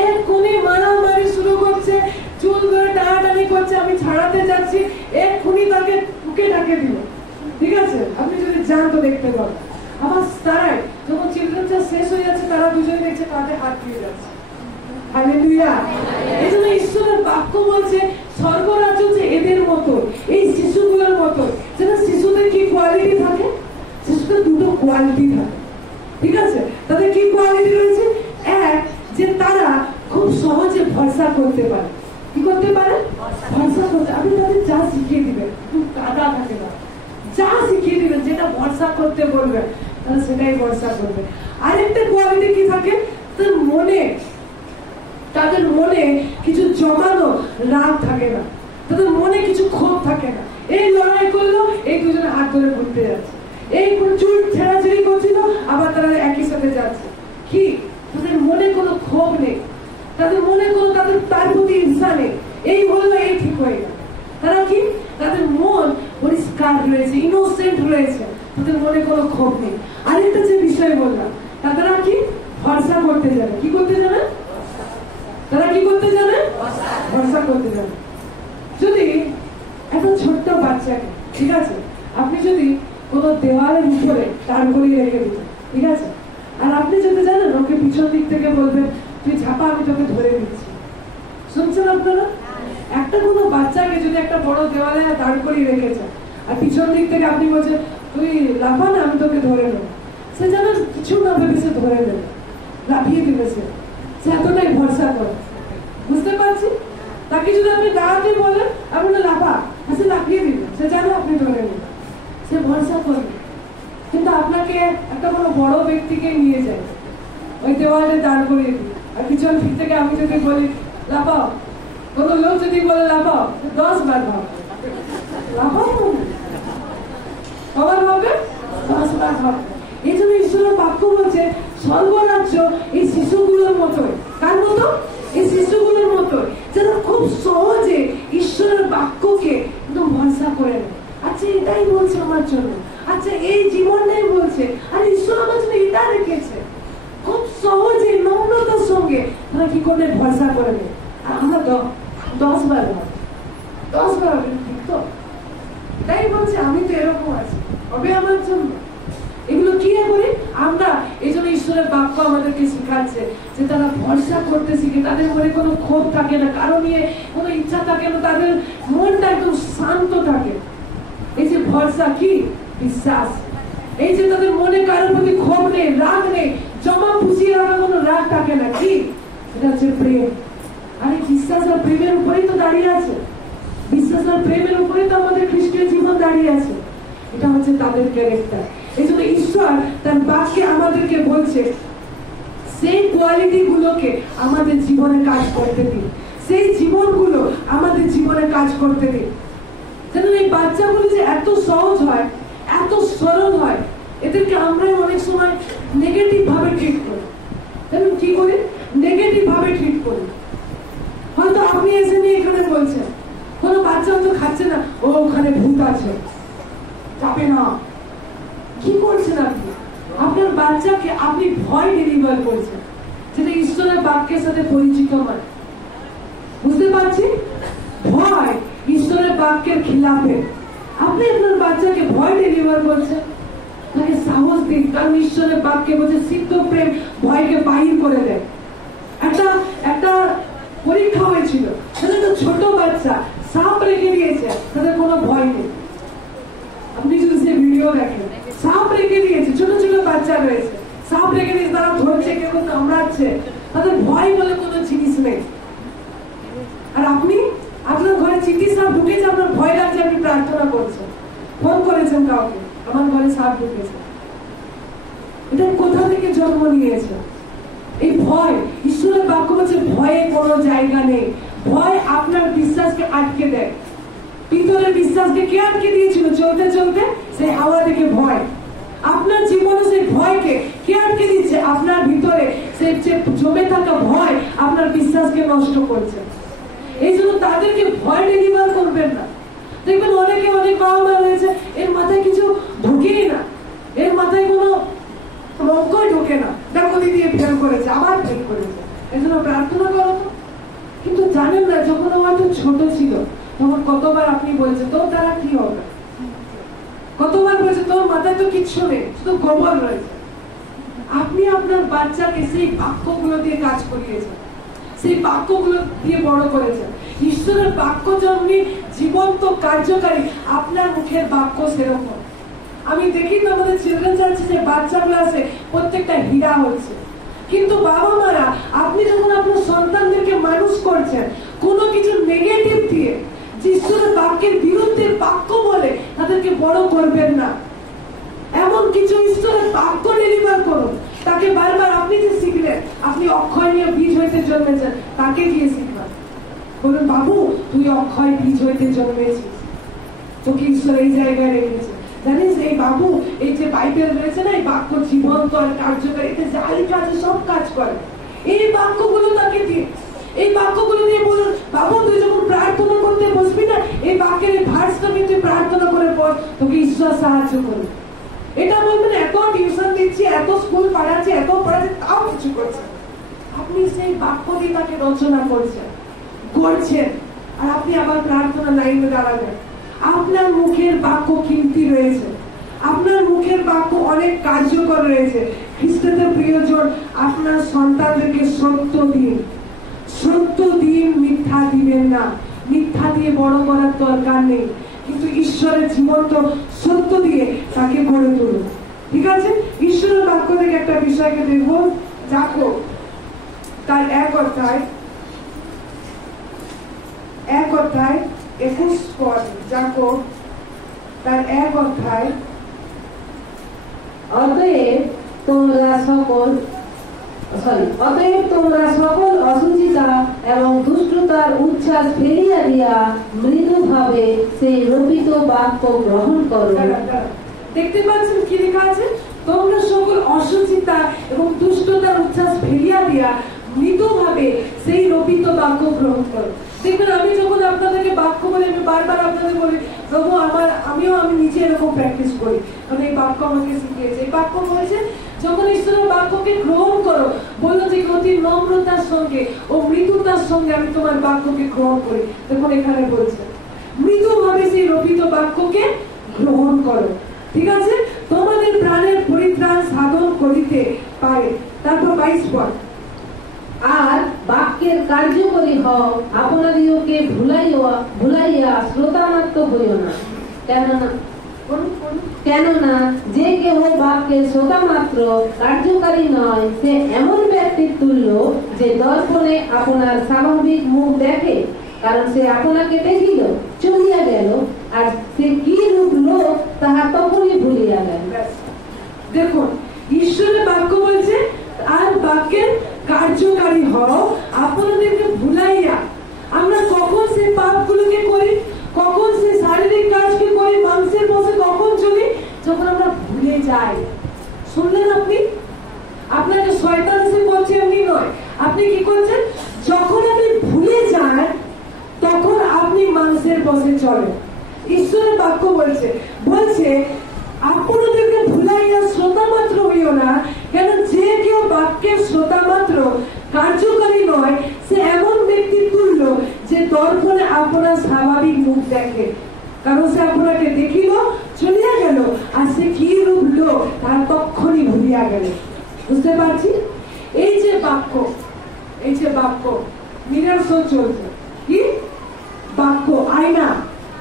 এক্ষুনি মারামারি শুরু করছে, চুল ধরে টানাটানি করছে, আমি ছাড়াতে যাচ্ছি, এক্ষুনি তাকে বুকে ডাকে দিল। ঠিক আছে, আপনি যদি যান তো দেখতে পাবেন। আবার তারাই যখন চিলড্রেন চার্চ শেষ হয়ে যাচ্ছে, তারা দুজনে দেখছে কাঁধে হাত দিয়ে যাচ্ছে। হালেলুয়া। এই জন্য ঈশ্বরের বাক্য বলছে স্বর্গরাজ্য যে এদের মতো, এই শিশুগুলোর মতো। যেন শিশুদের কি কোয়ালিটি থাকে? শিশুদের দুটো কোয়ালিটি থাকে। ঠিক আছে, তাদের কি কোয়ালিটি রয়েছে? এক, যে তারা খুব সহজে ভরসা করতে পারে। কি করতে পারে? ভরসা করতে। আপনি তাদের যা শিখিয়ে দিবেন, খুব কাদা থাকে না, যা শিখিয়ে দিবেন, যেটা ভরসা করতে বলবেন তারা সেটাই ভরসা করবে। আরেকটা কোয়ালিটি কি থাকে? তাদের মনে কিছু জমানো রাগ থাকে না, তাদের মনে কিছু ক্ষোভ থাকে না। এই লড়াই করলো, এই দুজনে হাত ধরে ঘুরতে যাচ্ছে, এই চুল ছেড়াছেড়ি করছিল, আবার তারা একই সাথে যাচ্ছে। কি? তাদের মনে কোনো ক্ষোভ নেই, তাদের মনে কোনো তার প্রতি ঈর্ষা নেই। এই হলো, এই ঠিক হয়ে গেল। তারা কি? তাদের মন পরিষ্কার রয়েছে, ইনোসেন্ট রয়েছে, তাদের মনে কোনো ক্ষোভ নেই। আরেকটা যে বিষয় বললাম, তারা কি? ভরসা করতে জানে। কি করতে জানে? তারা কি করতে জানে? ভরসা করতে জানে। যদি এত ছোট্ট বাচ্চাকে, ঠিক আছে, আপনি যদি কোনো দেওয়ালের উপরে দাঁড় করিয়ে রেখে দিতেন, ঠিক আছে, আর আপনি যদি জানেন ওকে পিছন দিক থেকে বলবেন তুই ঝাপা, আমি তোকে ধরে দিচ্ছি, শুনছেন আপনারা? একটা কোনো বাচ্চাকে যদি একটা বড় দেওয়ালে দাঁড় করিয়ে রেখেছে আর পিছন দিক থেকে আপনি বলছেন তুই লাফা না, আমি তোকে ধরে নেবো, সে যেন কিছু না ভেবে সে ধরে নেবে, লাফিয়ে দিবে, সে এতটাই ভরসা করে। বুঝতে পারছি? তাকে যদি আপনি দাঁড়াতে বলেন আপনি লাফা, সে লাফিয়ে দিবে, সে জানে আপনি ধরে নেবেন, সে ভরসা করবে। কিন্তু আপনাকে একটা কোনো বড় ব্যক্তিকে নিয়ে যায়, ওই দেওয়ালে দাঁড় করিয়ে দিই, আর পিছন দিক থেকে আমি যদি বলি লাফাও, কোনো লোক যদি বলে লাফাও, 10 বার ভাববে, লাফাও কবার ভাববে? 10 বার ভাববে। এই জন্য ঈশ্বরের বাক্য বলছে সর্বরাজ্য এই শিশুগুলোর মতোই। কার মতো? এই শিশুগুলোর মতোই, যারা খুব সহজে ঈশ্বরের বাক্যকে একদম ভরসা করে নেয়। আচ্ছা এটাই বলছে আমার জন্য, আচ্ছা এই জীবনটাই বলছে, আর ঈশ্বর আমার জন্য এটা রেখেছে। খুব সহজে নম্রতার সঙ্গে তারা কি করে ভরসা করে নেয়। আর আমরা 10 বার ভাবি, 10 বার ভাবি, ঠিক তো? তাই বলছে আমি তো এরকম আছি, হবে আমার জন্য। এগুলো কি করি আমরা? এই জন্য ঈশ্বরের বাক্য আমাদেরকে শেখাচ্ছে যে তারা ভরসা করতে শিখে, তাদের মনে কোনো ক্ষোভ থাকে না, কারো নিয়ে কোনো ইচ্ছা থাকে না, তাদের মনটা একদম শান্ত থাকে। এই যে ভরসা কি? বিশ্বাস। এই যে তাদের মনে কারোর প্রতি ক্ষোভ নেই, রাগ নেই, জমা পুষিয়ে রাখা কোনো রাগ থাকে না, কি? এটা হচ্ছে প্রেম। আর এই বিশ্বাস আর প্রেমের উপরেই তো দাঁড়িয়ে আছে, বিশ্বাস আর প্রেমের উপরেই তো আমাদের খ্রিস্টীয় জীবন দাঁড়িয়ে আছে। এটা হচ্ছে তাদের ক্যারেক্টার। এই জন্য ঈশ্বর তার বাক্যে আমাদেরকে বলছে সেই কোয়ালিটি গুলোকে আমাদের জীবনে কাজ করতে দিন, সেই জীবনগুলো আমাদের জীবনে কাজ করতে দিন। যেন এই বাচ্চাগুলো যে এত সহজ হয়, এত সরল হয়, এদেরকে আমরা অনেক সময় নেগেটিভ ভাবে ট্রিট করি। জানেন কি করি? নেগেটিভ ভাবে ট্রিট করি। হয়তো আপনি এসে নিয়ে এখানে বলছেন কোনো বাচ্চা হয়তো খাচ্ছে না, ও ওখানে ভূত আছে, যাবে না। কি করছেন আপনি? আপনার বাচ্চাকে আপনি ভয় ডেলিভার করছেন, যেটা ঈশ্বরের বাক্যের সাথে পরিচিত নয়। বুঝতে পারছি? ভয় ঈশ্বরের বাক্যের খিলাফে। আপনি আপনার বাচ্চাকে ভয় ডেলিভার করছেন। তাকে সাহস দিন, কারণ ঈশ্বরের বাক্যে বলছে সিদ্ধ প্রেম ভয়কে বাহির করে দেয়। একটা পরীক্ষা হয়েছিল, সেটা ছোট বাচ্চা সাপ রেখে দিয়েছে, তাদের কোনো ভয় নেই। আপনি যদি সে ভিডিও দেখেন, সাপ রেখে দিয়েছে, ছোট ছোট বাচ্চা রয়েছে, সাপ রেখে দিয়েছে, তারা ধরছে, কেউ কামড়াচ্ছে, তাদের ভয় বলে কোনো জিনিস নেই। আর আপনি আপনার ঘরে চিঠি সাপ ঢুকেছে, আপনার ভয় লাগছে, আপনি প্রার্থনা করছেন, ফোন করেছেন কাউকে, আমার ঘরে সাপ ঢুকেছে। এটা কোথা থেকে জন্ম নিয়েছে? এই ভয়। ঈশ্বরের বাক্য বলছে ভয়ে কোনো জায়গা নেই। ভয় আপনার বিশ্বাসকে আটকে দেয়। পিতরের বিশ্বাসকে কে আটকে দিয়েছিল? চলতে চলতে সেই হাওয়া থেকে ভয়। আপনার জীবনে সেই ভয়কে কে আটকে দিচ্ছে? আপনার ভিতরে সেই জমে থাকা ভয় আপনার বিশ্বাসকে নষ্ট করছে। এই জন্য তাদেরকে ভয় ডেলিভার করবেন না। দেখবেন অনেকে অনেক বাবা মা রয়েছে, এর মাথায় কিছু ঢুকেই না, এর মাথায় কোনো অঙ্কই ঢোকে না, ডাকলি দিয়ে ফেল করেছে, আবার ফেল করেছে, এই জন্য প্রার্থনা করো। কিন্তু জানেন না, যখন হয়তো ছোট ছিল তখন কতবার আপনি বলেছেন তোর দ্বারা কি হবে, কতবার বলেছে তোর মাথায় তো কিচ্ছু নেই, শুধু গোবর রয়েছে। আপনি আপনার বাচ্চাকে সেই বাক্যগুলো দিয়ে কাজ করিয়েছেন, সেই বাক্যগুলো দিয়ে বড় করেছেন। ঈশ্বরের বাক্য যেমনি জীবন্ত কার্যকারী, আপনার মুখের বাক্য সেরকম। আমি দেখি তো আমাদের চিলড্রেন চার্চে যে বাচ্চাগুলো আছে প্রত্যেকটা হীরা হচ্ছে। কিন্তু বাবা মারা, আপনি যখন আপনার সন্তানদেরকে মানুষ করছেন কোনো কিছু নেগেটিভ দিয়ে, ঈশ্বরের বাক্যের বিরুদ্ধে বাক্য বলে তাদেরকে বড় করবেন না। এমন কিছু ঈশ্বরের বাক্য ডেলিভার করুন। তাকে বারবার আপনি যে শিখলেন, আপনি অক্ষয় নিয়ে বীজ হইতে জন্মেছেন, তাকে গিয়ে শিখবেন। বলুন বাবু তুই অক্ষয় বীজ হইতে জন্মেছিস, তোকে ঈশ্বর এই জায়গায় রেখেছে। জানিস এই বাবু, এই যে বাইবেল রয়েছে না, এই বাক্য জীবন্ত আর কার্যকারী, এতে যাই কাজে সব কাজ করে। এই বাক্যগুলো তাকে দিয়ে, এই বাক্যগুলো দিয়ে বলুন বাবু তুই যখন প্রার্থনা করতে বসবি না, এই বাক্যের এই ভার্সটা নিয়ে তুই প্রার্থনা করে পর, তোকে ঈশ্বর সাহায্য করবে। এটা বলবেন এত টিউশন দিচ্ছি, এত স্কুল পড়াচ্ছি, এত পড়াচ্ছি, তাও কিছু করছে। আপনি সেই বাক্য দিয়ে তাকে রচনা করছেন, আর আপনি আবার প্রার্থনা লাইনে দাঁড়াবেন। আপনার মুখের বাক্য কিমতি রয়েছে, আপনার মুখের বাক্য অনেক কার্যকর রয়েছে। খ্রিস্টদের প্রিয়জন, আপনার সন্তানদেরকে সত্য দিন, সত্য দিন, মিথ্যা দিবেন না। মিথ্যা দিয়ে বড় করার দরকার নেই, কিন্তু ঈশ্বরের জীবন্ত সত্য দিয়ে তাকে গড়ে তুলুন। ঠিক আছে? ঈশ্বরের বাক্য থেকে একটা বিষয়কে দেখব, যাকোব তার 1 অধ্যায় 21 পদ। যাকোব তার 1 অধ্যায়। অতএব তোমরা সকল অসুচিতা এবং দুষ্টতার উচ্ছ্বাস ফেলিয়া দিয়া মৃদুভাবে সেই রোপিত বাক্য গ্রহণ করো। দেখতে পাচ্ছেন কি লেখা আছে? তোমরা সকল অসুচিতা এবং দুষ্টতার উচ্ছ্বাস ফেলিয়া দিয়া মৃদুভাবে সেই রোপিত বাক্য গ্রহণ করো। দেখবেন, আমি যখন আপনাদেরকে বাক্য বলে, আমি বারবার আপনাদের বলি, প্রভু আমি নিজে এরকম প্র্যাকটিস করি, কারণ এই বাক্য আমাকে শিখিয়েছে। এই বাক্য বলছে, যখন ঈশ্বরের বাক্যকে গ্রহণ করো, বললো যে অতি নম্রতার সঙ্গে ও মৃদুতার সঙ্গে আমি তোমার বাক্যকে গ্রহণ করি। দেখুন এখানে বলছে মৃদুভাবে সেই রোপিত বাক্যকে গ্রহণ করো। ঠিক আছে? তোমাদের প্রাণের পরিত্রাণ সাধন করিতে পারে। তারপর 22 পদ। আর বাক্যের কার্যকরী হও, আপনাদিওকে ভুলাইয়া শ্রোতামাত্র হইও না। কেননা যে কেহ বাক্যের শ্রোতা মাত্র কার্যকারী নয়, সে এমন ব্যক্তির তুল্য যে দর্পণে আপনার স্বাভাবিক মুখ দেখে, কারণ সে আপনাকে দেখিল, চলিয়া গেল, আর সে কি রূপ লোক তাহা তখনই ভুলিয়া গেল। দেখুন, ঈশ্বরের বাক্য বলছে, আর বাক্যের কার্যকারী হও, আপনাদেরকে ভুলাইয়া। আমরা কখন সেই পাপগুলোকে করি, কখন সেই শারীরিক কাজকে করি, মাংসের বসে কখন চলি? যখন আমরা ভুলে যাই। শুনলেন আপনি? আপনাকে শয়তান সে বলছে এমনি নয়, আপনি কি করছেন? যখন আপনি ভুলে যান, তখন আপনি মাংসের বসে চলেন। ঈশ্বরের বাক্য বলছে আপনাদেরকে ভুলাইয়া শ্রোতা মাত্র হইও না, কেন যে কেউ বাক্যের শ্রোতা মাত্র কার্যকারী নয়, সে এমন ব্যক্তি তুল্য যে দর্পণে আপনার স্বাভাবিক মুখ দেখে, কারণ সে আপনাকে দেখিল, চলিয়া গেল, আর সে কি রূপ লোক তার তক্ষণই ভুলিয়া গেল। বুঝতে পারছি? এই যে বাক্য নিরসন চলছে, কি বাক্য? আয়না।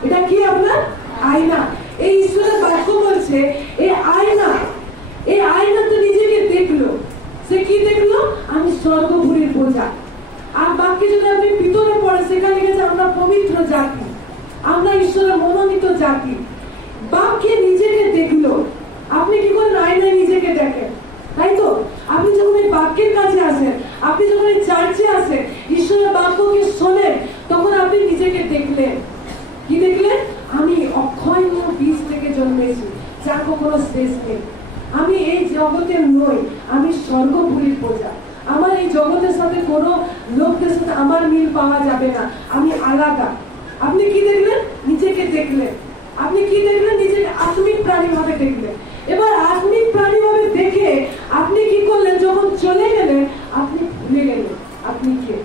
এটা কি আপনার আয়না? এই ঈশ্বরের বাক্য বলছে, এই আয়না তো নিজেকে দেখলো। সে কি দেখলো? আমি স্বর্গপুরীর প্রজা। আর বাক্যে যদি আপনি ভিতরে পড়ে, সেখানে গেছে আমরা পবিত্র জাতি, আমরা ঈশ্বরের মনোনীত জাতি। বাক্যে নিজেকে দেখলো। আপনি কি করেন? আয়নায় নিজেকে দেখেন, তাই তো? আপনি যখন এই বাক্যের কাছে আসেন, আপনি যখন এই চার্চে আসেন, ঈশ্বরের বাক্যকে শোনেন, তখন আপনি নিজেকে দেখলেন। কি দেখলেন? আমি অক্ষয় বীজ থেকে জন্মেছি, যার কোনো শেষ নেই। আমি এই জগতের নই, আমি স্বর্গপুরীর প্রজা। আমার এই জগতের সাথে কোনো লোকদের সাথে আমার মিল পাওয়া যাবে না, আমি আলাদা। আপনি কি দেখলেন? নিজেকে দেখলেন। আপনি কি দেখলেন? নিজেকে আত্মিক প্রাণী ভাবে দেখলেন। এবার আত্মিক প্রাণী ভাবে দেখে আপনি কি করলেন? যখন চলে গেলেন, আপনি ভুলে গেলেন আপনি কে।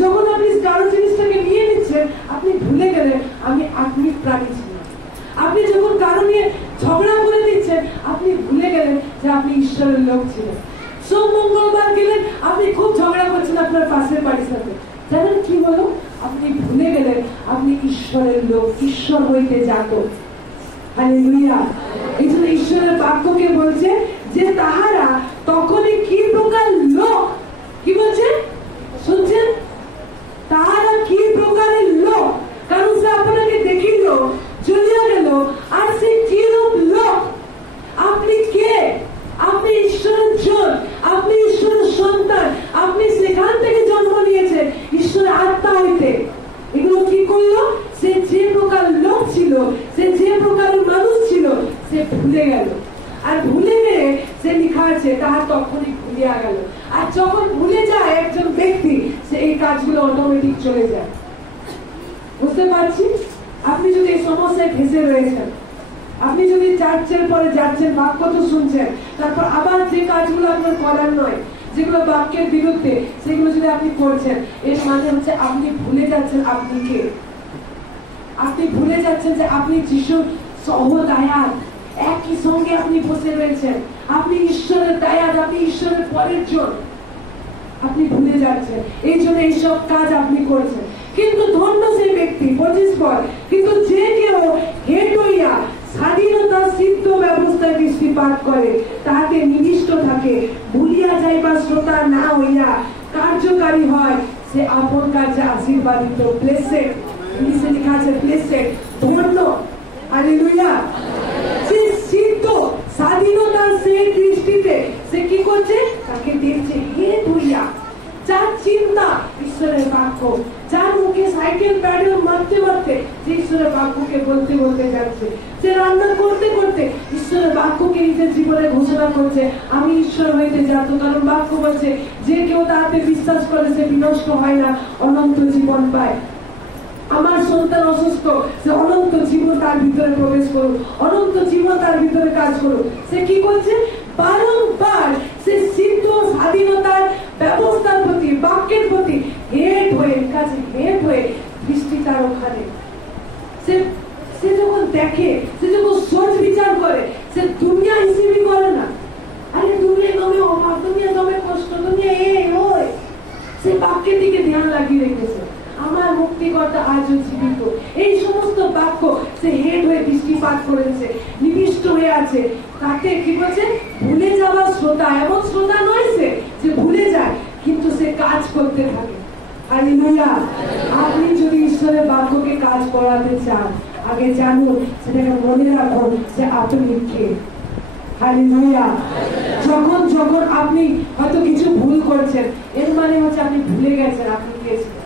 যখন আপনি কারো জিনিসটাকে নিয়ে নিচ্ছেন, আপনি ভুলে গেলেন আমি আত্মিক প্রাণী ছিলাম। আপনি যখন কারো নিয়ে ঝগড়া করে দিচ্ছেন, আপনি ভুলে গেলেন যে আপনি ঈশ্বরের লোক ছিলেন। সোম মঙ্গলবার গেলেন, আপনি খুব ঝগড়া করছেন আপনার পাশের বাড়ির সাথে, জানেন কি বলো? আপনি ভুলে গেলেন আপনি ঈশ্বরের লোক, ঈশ্বর হইতে জাত। হালেলুয়া। এই জন্য ঈশ্বরের বাক্যকে বলছে যে তাহারা তখনই কি প্রকার লোক, কি বলছে শুনছেন? তাহারা কি প্রকারের লোক, কারণ সে আপনাকে দেখিল, চলিয়া গেল, আর সে কি রূপ লোক। আপনি কে? আপনি ঈশ্বরের জন, আপনি ঈশ্বরের সন্তান, আপনি সেখান থেকে জন্ম নিয়েছেন ঈশ্বরের আত্মা হইতে। এগুলো কি করলো? সে যে প্রকার লোক ছিল, সে যে প্রকার মানুষ ছিল, সে ভুলে গেল। আর ভুলে গেলে সে লেখা আছে তাহার তখনই ভুলিয়া গেল। আর যখন ভুলে যায় একজন ব্যক্তি, সে এই কাজগুলো অটোমেটিক চলে যায়। বুঝতে পারছি? আপনি যদি এই সমস্যায় ফেসে রয়েছেন, আপনি যদি চার্চের পরে যাচ্ছেন, বাক্য তো শুনছেন, তারপর আবার যে কাজগুলো আপনার করার নয়, যেগুলো বাক্যের বিরুদ্ধে, সেগুলো যদি আপনি করছেন, এর মানে হচ্ছে আপনি ভুলে যাচ্ছেন আপনি কে। আপনি ভুলে যাচ্ছেন যে আপনি যিশুর সহদায়াত, একই সঙ্গে আপনি বসে রয়েছেন, আপনি ঈশ্বরের দায়াত, আপনি ঈশ্বরের পরের জন, আপনি ভুলে যাচ্ছেন। এই জন্য এইসব কাজ আপনি করছেন। কিন্তু ধন্য সেই ব্যক্তি, 25 পর, কিন্তু যে কেউ হেট হইয়া স্বাধীনতা সিদ্ধ ব্যবস্থায় দৃষ্টিপাত করে, তাহাতে নিবিষ্ট থাকে, ভুলিয়া যাইবা শ্রোতা না হইয়া কার্যকারী হয়, সে আপন কাজে আশীর্বাদিত। ব্লেসেড, ইংলিশে লেখা আছে ব্লেসেড, ধন্য। হালেলুয়া। সে সিদ্ধ স্বাধীনতার সেই দৃষ্টিতে সে কি করছে? তাকে দেখছে হেট হইয়া, যার চিন্তা ঈশ্বরের বাক্য, যার মুখে সাইকেল প্যাডেল মারতে মারতে যে ঈশ্বরের বাক্যকে বলতে বলতে যাচ্ছে, যে রান্না করতে করতে ঈশ্বরের বাক্যকে নিজের জীবনে ঘোষণা করছে, আমি ঈশ্বর হইতে জাত, কারণ বাক্য বলছে যে কেউ তাতে বিশ্বাস করে সে বিনষ্ট হয় না, অনন্ত জীবন পায়। আমার সন্তান অসুস্থ, সে অনন্ত জীবন তার ভিতরে প্রবেশ করুক, অনন্ত জীবন তার ভিতরে কাজ করুক। সে কি করছে? বারংবার সে সিদ্ধ স্বাধীনতার ব্যবস্থার প্রতি, বাক্যের প্রতি হেট হয়ে, কাছে হেট হয়ে দৃষ্টি তার ওখানে। সে যখন দেখে, সে যখন সোচ বিচার করে, সে দুনিয়া হিসেবে করে না। আরে দুনিয়া দমে অভাব, দুনিয়া দমে কষ্ট, দুনিয়া এই ওই, সে বাক্যের দিকে ধ্যান লাগিয়ে রেখেছে। আমার মুক্তিকর্তা আজও জীবিত, এই সমস্ত বাক্য সে হেড হয়ে দৃষ্টিপাত করেছে, নিবিষ্ট হয়ে আছে। তাকে কি বলছে? ভুলে যাওয়া শ্রোতা। এমন শ্রোতা নয় সে যে ভুলে যায়, কিন্তু সে কাজ করতে থাকে। হালেলুয়া। আপনি যদি ঈশ্বরের বাক্যকে কাজ করাতে চান, আগে জানুন, সেটাকে মনে রাখুন যে আপনি কে। হালেলুয়া। যখন যখন আপনি হয়তো কিছু ভুল করছেন, এর মানে হচ্ছে আপনি ভুলে গেছেন আপনি কে ছিলেন।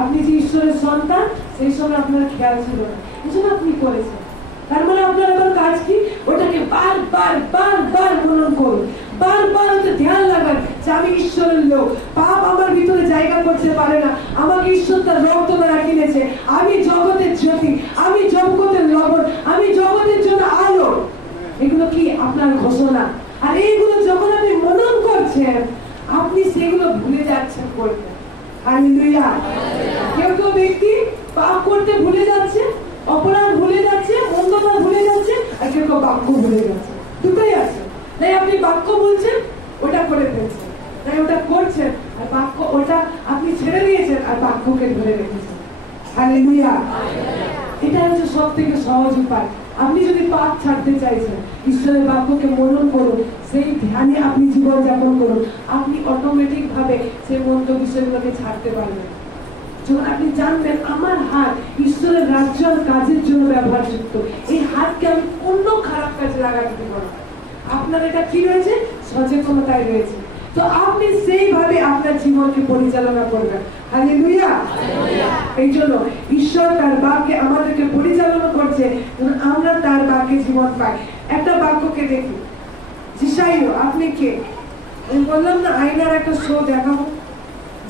আপনি যে ঈশ্বরের সন্তান, সেই সময় আপনার খেয়াল ছিল না, এই জন্য আপনি করেছেন। তার মানে আপনার এবার কাজ কি? ওটাকে বারবার বারবার মনন করুন, বারবার ওতে ধ্যান লাগান যে আমি ঈশ্বরের লোক, পাপ আমার ভিতরে জায়গা করতে পারে না, আমাকে ঈশ্বর তার রক্ত দ্বারা কিনেছে, আমি জগতের জ্যোতি, আমি জগতের লবণ, আমি জগতের জন্য আলো। এগুলো কি? আপনার ঘোষণা। আর এইগুলো যখন আপনি মনন করছেন, আপনি সেগুলো ভুলে যাচ্ছেন করতে। হালেলুয়া। কেউ কেউ ব্যক্তি পাপ করতে ভুলে যাচ্ছে, অপরাধ ভুলে যাচ্ছে, মন্দতা ভুলে যাচ্ছে, আর কেউ কেউ বাক্য ভুলে যাচ্ছে। দুটোই আছে। তাই আপনি বাক্য বলছেন, ওটা করে ফেলছেন, তাই ওটা করছেন, আর বাক্য ওটা আপনি ছেড়ে দিয়েছেন, আর বাক্যকে ধরে রেখেছেন। হালেলুয়া। এটা হচ্ছে সব থেকে সহজ উপায়। আপনি যদি পাপ ছাড়তে চাইছেন, ঈশ্বরের বাক্যকে মনন করুন, সেই ধ্যানে আপনি জীবন যাপন করুন, আপনি অটোমেটিক ভাবে সেই মন্দ বিষয়গুলোকে ছাড়তে পারবেন। যখন আপনি জানবেন আমার হাত ঈশ্বরের রাজ্য আর কাজের জন্য ব্যবহারযুক্ত, এই হাতকে আমি অন্য খারাপ কাজে লাগাতে দেব না, আপনার এটা কি রয়েছে? সচেতনতায় রয়েছে। তো আপনি সেইভাবে আপনার জীবনকে পরিচালনা করবেন। হালেলুয়া। এই জন্য ঈশ্বর তার বাক্যে আমাদেরকে পরিচালনা করছে, আমরা তার বাক্যে জীবন পাই। একটা বাক্যকে দেখি, যিশাইও। আপনি কে? আমি বললাম না আয়নার একটা শো দেখাবো।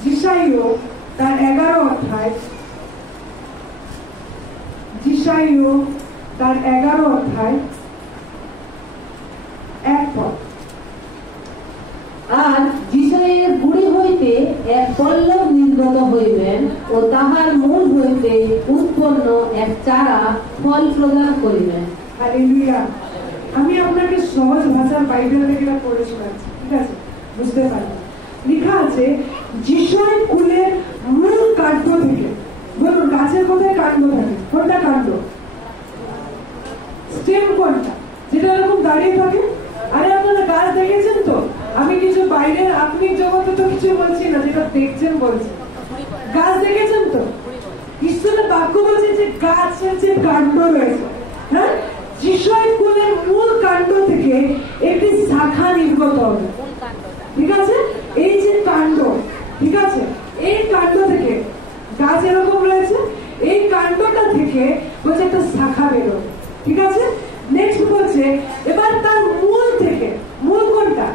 যিশাইও তার 11 অধ্যায়, যিশাইও তার 11 অধ্যায় 1 পদ। আর যিশাইয়ের গুড়ি হইতে এক পল্লব নির্গত হইবেন, ও তাহার মূল হইতে উৎপন্ন এক চারা ফল প্রদান করিবেন। হালেলুয়া। আমি আপনাকে সহজ ভাষার বাইবেল থেকে পড়ে শোনাচ্ছি, ঠিক আছে? বুঝতে পারবেন। লেখা আছে যিশাই কুলের মূল কাণ্ড থেকে। বলুন, গাছের কোথায় কাণ্ড থাকে? কোনটা কাণ্ড? স্টেম কোনটা? যেটা এরকম দাঁড়িয়ে থাকে। আরে আপনারা গাছ দেখেছেন তো? আমি কিছু বাইরের আপনি জগতে তো কিছু বলছি না, যেটা দেখছেন বলছি। গাছ দেখেছেন তো? ঈশ্বরের বাক্য বলছে যে গাছের যে কাণ্ড রয়েছে, হ্যাঁ, যিশাই কুলের মূল কাণ্ড থেকে একটি শাখা নির্গত হবে। ঠিক আছে? এই যে কাণ্ড, ঠিক আছে, এই কাণ্ড থেকে গাছ এরকম রয়েছে, এই কাণ্ডটা থেকে বলছে একটা শাখা বেরোবে। ঠিক আছে? নেক্সট বলছে এবার তার মূল থেকে, মূল কোনটা?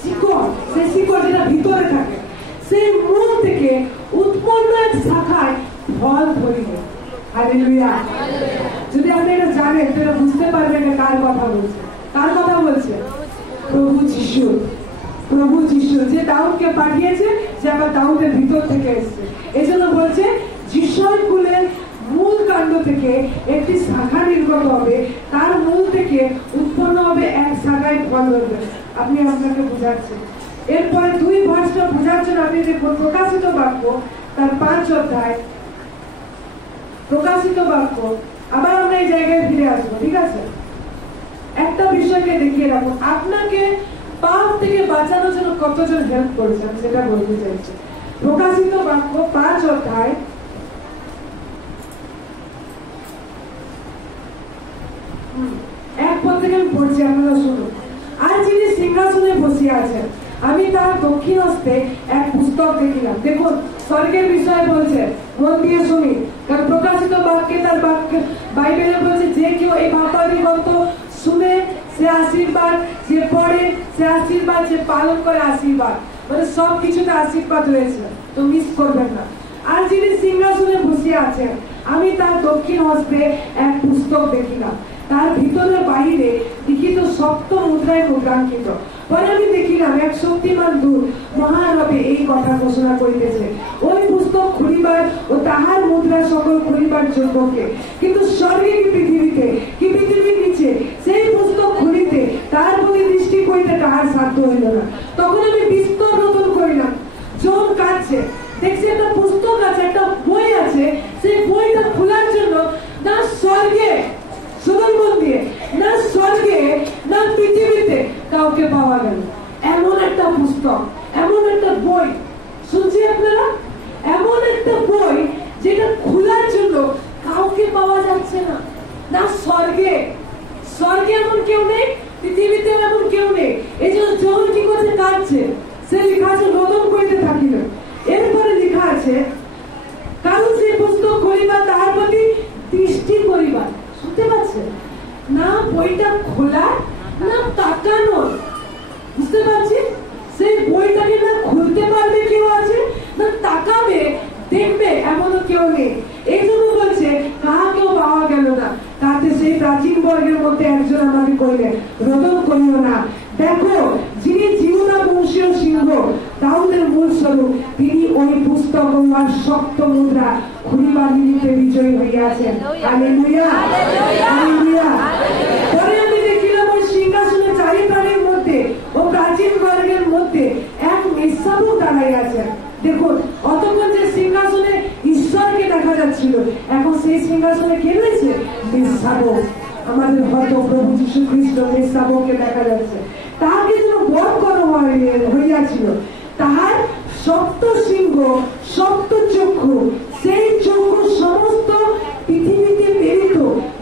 শিকড়। সেই শিকড় যেটা ভিতরে থাকে, সেই মূল থেকে উৎপন্ন এক শাখায় ফল ধরিবে। হালেলুয়া। যদি আপনি এটা জানেন, তাহলে বুঝতে পারবেন এটা কার কথা বলছে। কার কথা বলছে? প্রভু যিশু। প্রভু যিশু যে দাউদকে পাঠিয়েছে, সে আবার দাউদের ভিতর থেকে এসেছে। এই জন্য বলছে যিশাই কুলের মূল কাণ্ড থেকে একটি শাখা নির্গত হবে, তার মূল থেকে উৎপন্ন হবে এক শাখায় ফল ধরবে। আপনি আপনাকে বোঝাচ্ছেন। এরপরে 2 ভার্সটা বোঝাচ্ছেন। আপনি দেখুন প্রকাশিত বাক্য তার 5 অধ্যায়, প্রকাশিত বাক্য। আবার আমরা এই জায়গায় ফিরে আসবো, ঠিক আছে? একটা বিষয়কে দেখিয়ে রাখুন, আপনাকে পাপ থেকে বাঁচানোর জন্য কতজন হেল্প করেছেন সেটা বলতে চাইছি। প্রকাশিত বাক্য 5 অধ্যায় 1 পদ থেকে আমি পড়ছি, আপনারা শুনুন। আর যিনি সিংহাসনে বসিয়া আছেন, আমি তার দক্ষিণ হস্তে এক পুস্তক দেখিলাম। দেখুন স্বর্গের বিষয় বলছে, মন দিয়ে শুনি। কারণ প্রকাশিত বাক্যে তার বাক্যে বাইবেলে বলছে যে কেউ এই ভাবাদি গ্রন্থ শুনে সে আশীর্বাদ, যে পড়ে সে আশীর্বাদ, যে পালন করে আশীর্বাদ। মানে সব কিছুতে আশীর্বাদ রয়েছে, তো মিস করবেন না। আর যিনি সিংহাসনে বসিয়া আছেন, আমি তার দক্ষিণ হস্তে এক পুস্তক দেখিলাম, তার ভিতরে বাইরে লিখিত সপ্ত মুদ্রায় মুদ্রাঙ্কিত। পরে আমি দেখিলাম এক শক্তিমান দূত মহারবে এই কথা ঘোষণা করিতেছে, ওই পুস্তক খুলিবার ও তাহার মুদ্রা সকল খুলিবার যোগ্যকে, কিন্তু স্বর্গে কি পৃথিবীতে কি পৃথিবীর নিচে সেই পুস্তক খুলিতে তার প্রতি দৃষ্টি করিতে তাহার সাধ্য হইল না। তখন আমি বিস্তর রোদন করিলাম, জন কাঁদছে, দেখছি একটা পুস্তক আছে, একটা বই আছে, সেই বইটা খোলার জন্য না স্বর্গে, শুনুন মন দিয়ে, না স্বর্গে না পৃথিবীতে কাউকে পাওয়া গেল। এমন একটা পুস্তক, এমন একটা বই, শুনছি আপনারা, এমন একটা বই যেটা খোলার জন্য কাউকে পাওয়া যাচ্ছে না। না স্বর্গে, স্বর্গে এমন কেউ নেই, পৃথিবীতে এমন কেউ নেই। এই জন্য জন কি করছে, কাঁদছে। সে লেখা আছে রোদন করিতে থাকিল। এরপরে লেখা আছে কারণ সেই পুস্তক করিবা তাহার প্রতি দৃষ্টি করিবা। শুনতে পাচ্ছেন না? বইটা খোলা না তাকানোর, বুঝতে পারছি? সেই বইটাকে না খুলতে পারবে কেউ আছে, না তাকাবে দেখবে এমনও কেউ নেই। এই জন্য বলছে কাহাকেও পাওয়া গেল না। তাতে সেই প্রাচীন বর্গের মধ্যে একজন আমাকে কইলেন, রোদন করিও না, দেখো যিনি জিহুদা বংশীয় সিংহ দাউদের মূল স্বরূপ, তিনি ওই পুস্তক ও সপ্ত মুদ্রা খুলিবার নিমিত্তে বিজয়ী হইয়াছেন। Hallelujah, hallelujah. পরে আমি দেখিলাম ওই সিংহাসনে চারি প্রাণীর মধ্যে ও প্রাচীন বর্গের মধ্যে এক মেষশাবক দাঁড়াইয়াছেন। দেখুন অতক্ষণ যে সিংহাসনে ঈশ্বরকে দেখা যাচ্ছিল, এখন সেই সিংহাসনে কে রয়েছে? মেষশাবক। আমাদের হয়তো প্রভু যীশু খ্রিস্ট মেষশাবককে দেখা যাচ্ছে। তাহাকে যেন বধ করা হইয়াছিল, তাহার সপ্ত সিংহ, সপ্ত চক্ষু, সেই চক্ষু সমস্ত পৃথিবীতে প্রেরিত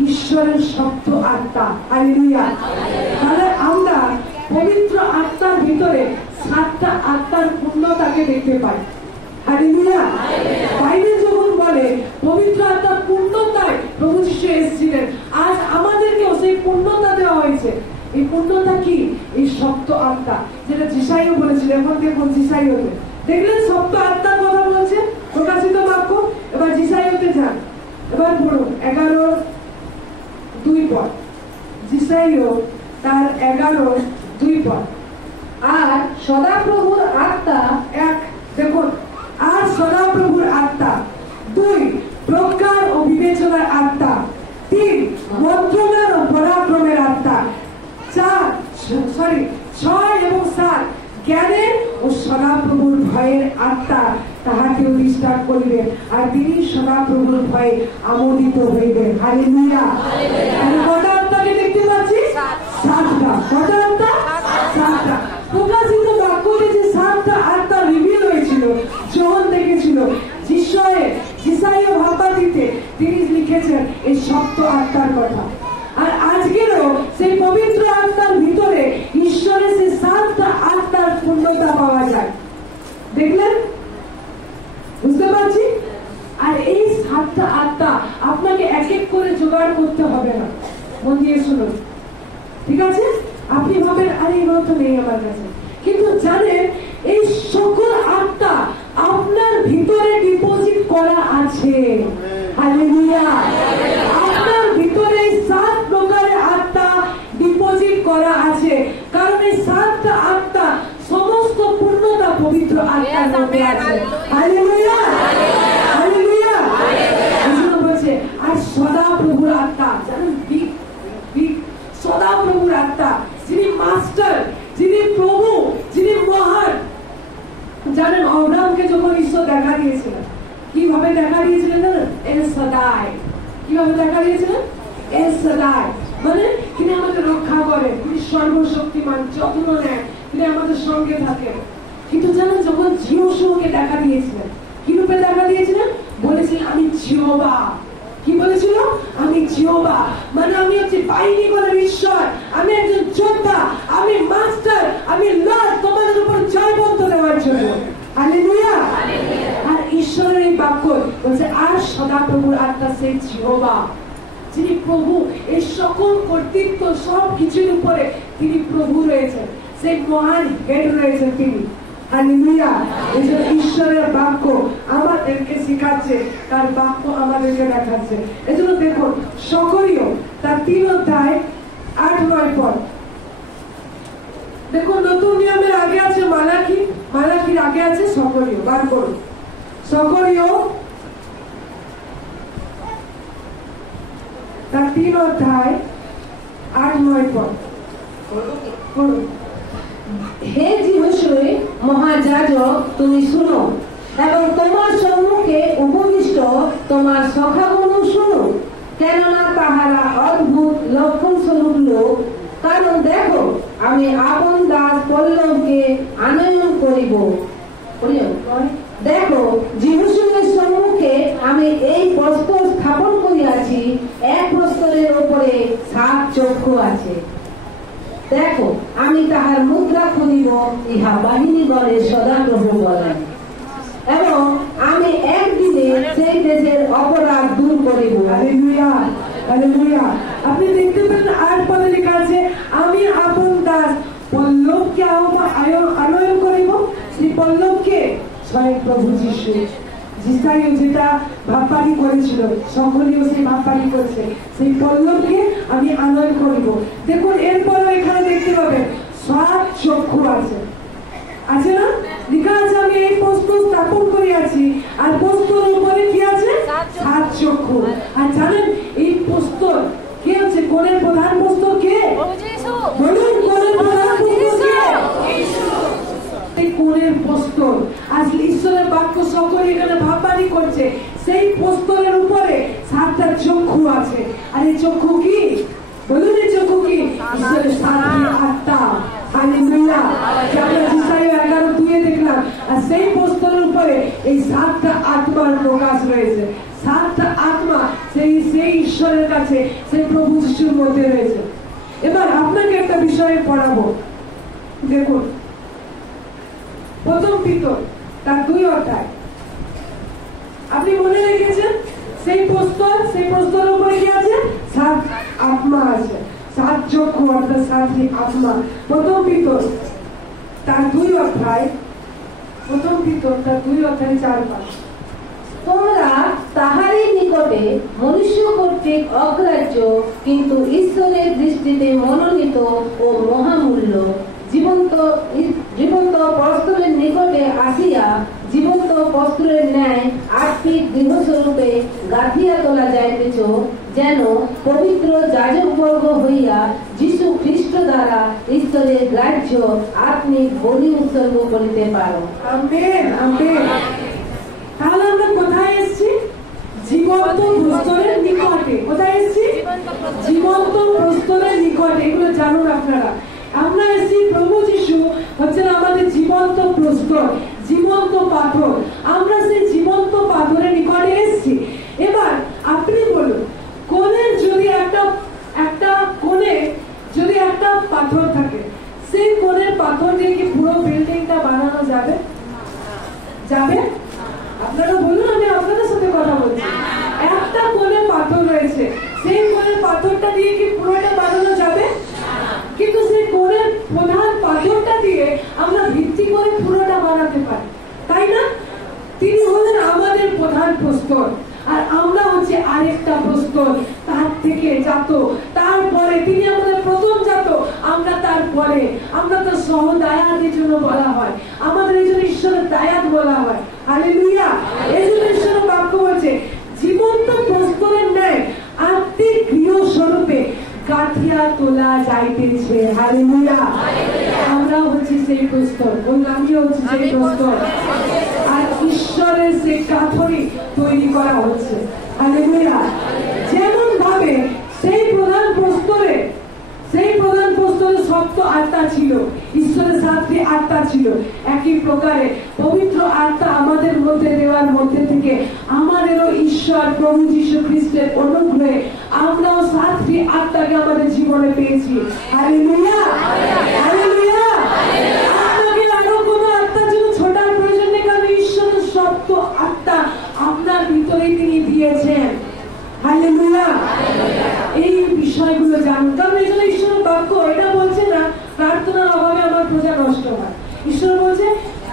ঈশ্বরের সপ্ত আত্মা। হালেলুয়া। তাহলে আমরা পবিত্র আত্মার ভিতরে 7টা আত্মার পূর্ণতাকে দেখতে পাই। হালেলুয়া। বাইবেল যখন বলে পবিত্র আত্মার পূর্ণতায় প্রভু যীশু এসেছিলেন, আজ আমাদেরকেও সেই পূর্ণতা দেওয়া হয়েছে। এই পূর্ণতা কি? এই সপ্ত আত্মা, যেটা যিশাইও বলেছিল। এখন দেখুন যিশাইওতে দেখলেন সপ্ত আত্মার কথা বলছে প্রকাশিত বাক্য। এবার যিশাইওতে যান, এবার পড়ুন 11:2 পদ। যিশাইও তার 11:2 পদ। আর সদাপ্রভুর আত্মা, এক, দেখুন, আর সদাপ্রভুর আত্মা। 2, প্রজ্ঞার ও বিবেচনার আত্মা। 3, মন্ত্রণার ও পরাক্রমের আত্মা। 6 এবং 7, জ্ঞানের ও সদাপ্রভুর ভয়ের আত্মা তাহাকে অধিষ্ঠান করিবেন, আর তিনি সদাপ্রভুর ভয়ে আমোদিত হইবেন। হালেলুয়া। আমি কটা আত্মাকে দেখতে পাচ্ছি? 7টা। কটা আত্মা? 7টা। প্রকাশিত বাক্যতে যে 7টা আত্মা রিভিল হয়েছিল, যোহন দেখেছিল, যিশাইও ভাববাদীতে তিনি লিখেছেন এই সপ্ত আত্মার কথা। আর আজকেরও সেই পবিত্র আত্মার ভিতরে ঈশ্বরের সেই 7টা আত্মার পূর্ণতা পাওয়া যায়। দেখলেন? বুঝতে পারছি? আর এই 7টা আত্মা আপনাকে এক এক করে জোগাড় করতে হবে না। মন দিয়ে শুনুন, ঠিক আছে? আপনি ভাবেন আরে এগুলো তো নেই আমার কাছে, কিন্তু জানেন এই সকল আত্মা আপনার ভিতরে ডিপোজিট করা আছে। হালেলুয়া। আপনার ভিতরে 7 প্রকারের আত্মা ডিপোজিট করা আছে, কারণ এই 7টা আত্মা সমস্ত পূর্ণতা পবিত্র আত্মার মধ্যে আছে। Hallelujah, hallelujah. বলছে আর আত্মা, যিনি মাস্টার, যিনি প্রভু, যিনি মহান। জানেন অব্রাহামকে যখন ঈশ্বর দেখা দিয়েছিলেন, কিভাবে দেখা দিয়েছিলেন জানেন? এল সাদাই। কিভাবে দেখা দিয়েছিলেন? এল সাদাই, মানে তিনি আমাদের রক্ষা করেন, তিনি সর্বশক্তিমান, যত্ন নেন, তিনি আমাদের সঙ্গে থাকেন। কিন্তু জানেন যখন জিহোশুয়াকে দেখা দিয়েছিলেন, কি রূপে দেখা দিয়েছিলেন? বলেছিলেন আমি জিহোবা। কি বলেছিল? আমি জিহোবা, মানে আমি হচ্ছে বাহিনী বলেন ঈশ্বর, আমি একজন যোদ্ধা, আমি মাস্টার, আমি লর্ড, তোমাদের উপর জয়বন্ত দেওয়ার জন্য। হালেলুয়া। আর ঈশ্বরের এই বাক্য বলছে আর সদাপ্রভুর আত্মা সেই জিহোবা, যিনি প্রভু, এই সকল কর্তৃত্ব সব কিছুর উপরে তিনি প্রভু রয়েছেন, সেই মহান হেড রয়েছেন তিনি। হালেলুয়া। এজন্য ঈশ্বরের বাক্য আমাদেরকে শেখাচ্ছে, তার বাক্য আমাদেরকে দেখাচ্ছে। এজন্য দেখুন সকরীয় তার 3 অধ্যায় 8-9 পদ। দেখুন নতুন নিয়মের আগে আছে মালাকি, মালাকির আগে আছে সকরীয়। বার করুন সকরীয় তার 3 অধ্যায় 8-9 পদ। হে যিহোশূয়া মহাযাজক, তুমি শুনো, এবং তোমার সম্মুখে উপবিষ্ট তোমার সখাগণ শুনো, কেননা তাহারা অদ্ভুত লক্ষণ স্বরূপ লোক। কারণ দেখো, আমি আপন দাস পল্লবকে আনয়ন করিব। দেখো, যিহোশূয়ার সম্মুখে আমি এই প্রস্তর স্থাপন করিয়াছি, এক প্রস্তরের উপরে 7 চক্ষু আছে। দেখো, আমি তাহার মুদ্রা খুলিব, ইহা বাহিনীগণের সদাপ্রভু বলেন, এবং আমি একদিনে সেই দেশের অপরাধ দূর করিব। Hallelujah, hallelujah. আপনি দেখতে পারেন 8 পদে লেখা আছে আমি আপন দাস পল্লবকে আনয়ন করিব। সেই পল্লবকে স্বয়ং প্রভু যিশু, যিশাইও যেটা ভাবপানি করেছিল, সকলেও সেই ভাবপানি করেছে, সেই পল্লবকে আমি আনয়ন করিব। দেখুন এরপরও এখানে দেখতে পাবেন 7 চক্ষু আছে, আছে না? লেখা আছে আমি এই প্রস্তর স্থাপন করিয়াছি, আর প্রস্তরের উপরে কি আছে? 7 চক্ষু। আর জানেন এই প্রস্তর কে আছে? কোণের প্রধান প্রস্তর কে? বলুন কোণের প্রধান প্রস্তর কে? এই কোণের প্রস্তর। আজ ঈশ্বরের বাক্য সকলে এখানে ভাববানি করছে, সেই প্রস্তরের উপরে 7টা চক্ষু আছে। আর এই চক্ষু কি? বলুন এই চক্ষু কি? ঈশ্বরের 7টি আত্মা। হালেলুয়া। আমরা যিশাইয়া 11:2 দেখলাম, আর সেই প্রস্তরের উপরে এই 7টা আত্মার প্রকাশ রয়েছে। 7টা আত্মা সেই ঈশ্বরের কাছে, সেই প্রভু যিশুর মধ্যে রয়েছে। এবার আপনাকে একটা বিষয়ে পড়াবো। দেখুন প্রথম পিতর তার 2 অধ্যায়। আপনি মনে রেখেছেন সেই প্রস্তরের উপরে কি আছে? 7 আত্মা আছে, 7 চক্ষু, অর্থাৎ 7টি আত্মা। প্রথম পিতর তার 2 অধ্যায়, প্রথম পিতর তার 2 অধ্যায় 4-5। তোমরা তাহারই নিকটে মনুষ্য কর্তৃক অগ্রাহ্য, কিন্তু ঈশ্বরের দৃষ্টিতে মনোনীত ও মহামূল্য, জীবন্ত প্রস্তরের নিকটে আসিয়া জীবন্ত প্রস্তরের ন্যায় আর্থিক গৃহস্বরূপে গাঁথিয়া তোলা যাইতেছ, যেন পবিত্র যাজকবর্গ হইয়া যীশু খ্রিস্ট দ্বারা ঈশ্বরের গ্রাহ্য আত্মিক বলি উৎসর্গ করিতে পারো। Amen, amen. তাহলে আমরা কোথায় এসেছি? জীবন্ত প্রস্তরের নিকটে। কোথায় এসেছি? জীবন্ত প্রস্তরের নিকটে। এগুলো জানুন আপনারা। আমরা এসেছি, প্রভু যিশু হচ্ছেন আমাদের জীবন্ত প্রস্তর, জীবন্ত পাথর। আমরা সেই জীবন্ত পাথরের নিকটে এসেছি। এবার আপনি বলুন, কোণের যদি একটা কোণে যদি একটা পাথর থাকে, সেই কোণের পাথর দিয়ে কি পুরো বিল্ডিংটা বানানো যাবে? যাবে? আপনারা বলুন, আমি আপনাদের সাথে কথা বলছি। একটা কোণে পাথর রয়েছে, সেই কোণের পাথরটা দিয়ে কি পুরোটা বানানো যাবে? কিন্তু সেই কোণের প্রধান পাথরটা দিয়ে আমরা ভিত্তি করে পুরোটা বানাতে পারি, তাই না? তিনি হলেন আমাদের প্রধান প্রস্তর, আর আমরা হচ্ছে আরেকটা প্রস্তর, তার থেকে জাত। তারপরে তিনি আমাদের প্রথম জাত, আমরা তারপরে। আমরা তো সহদায়াতের জন্য বলা হয়, আমাদের এই জন্য ঈশ্বরের দায়াত বলা হয়। হালেলুয়া। এই জন্য ঈশ্বরের বাক্য বলছে জীবন্ত প্রস্তরের ন্যায় আত্মিক গৃহ স্বরূপে কাঠিয়া তোলা যাইতেছে। হালেলুয়া। আমরা হচ্ছে সেই প্রস্তর, আমিও হচ্ছে সেই প্রস্তর, আর ঈশ্বরের সেই কাঠরি তৈরি করা হচ্ছে। হালেলুয়া। যেমন ভাবে সেই প্রধান প্রস্তরে সপ্ত আত্মা ছিল, ঈশ্বরের 7টি আত্মা ছিল, একই প্রকারে পবিত্র আত্মা আমাদের মধ্যে দেওয়ার মধ্যে থেকে আমাদেরও ঈশ্বর প্রভু যীশু খ্রিস্টের অনুগ্রহে আমরাও 7টি আত্মাকে আমাদের জীবনে পেয়েছি। হালেলুয়া। হালেলুয়া। আপনাকে আরো কোনো আত্মার জন্য ছোটার প্রয়োজন নেই, কারণ ঈশ্বরের সপ্ত আত্মা আপনার ভিতরে তিনি দিয়েছেন। হালেলুয়া। এই বিষয়গুলো জানুন, কারণ এই জন্য ঈশ্বরের বাক্য এটা বলছে না প্রার্থনার অভাবে আমার প্রজা নষ্ট হয়। ঈশ্বর বলছে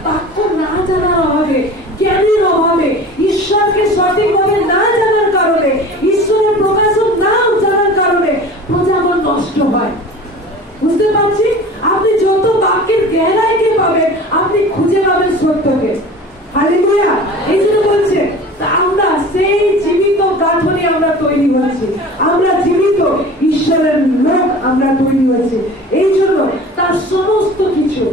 বাক্য না জানার অভাবে, জ্ঞানের অভাবে, ঈশ্বরকে সঠিকভাবে না জানার কারণে, ঈশ্বরের প্রকাশন না জানার কারণে প্রজা আমার নষ্ট হয়। বুঝতে পারছি? আপনি যত বাক্যের গহরাইকে পাবেন, আপনি খুঁজে পাবেন সত্যকে। হালেলুয়া। এই জন্য বলছে আমরা সেই জীবিত গাঁথনি আমরা তৈরি হয়েছি, আমরা জীবিত ঈশ্বরের লোক আমরা তৈরি হয়েছি। এই জন্য তার সমস্ত কিছু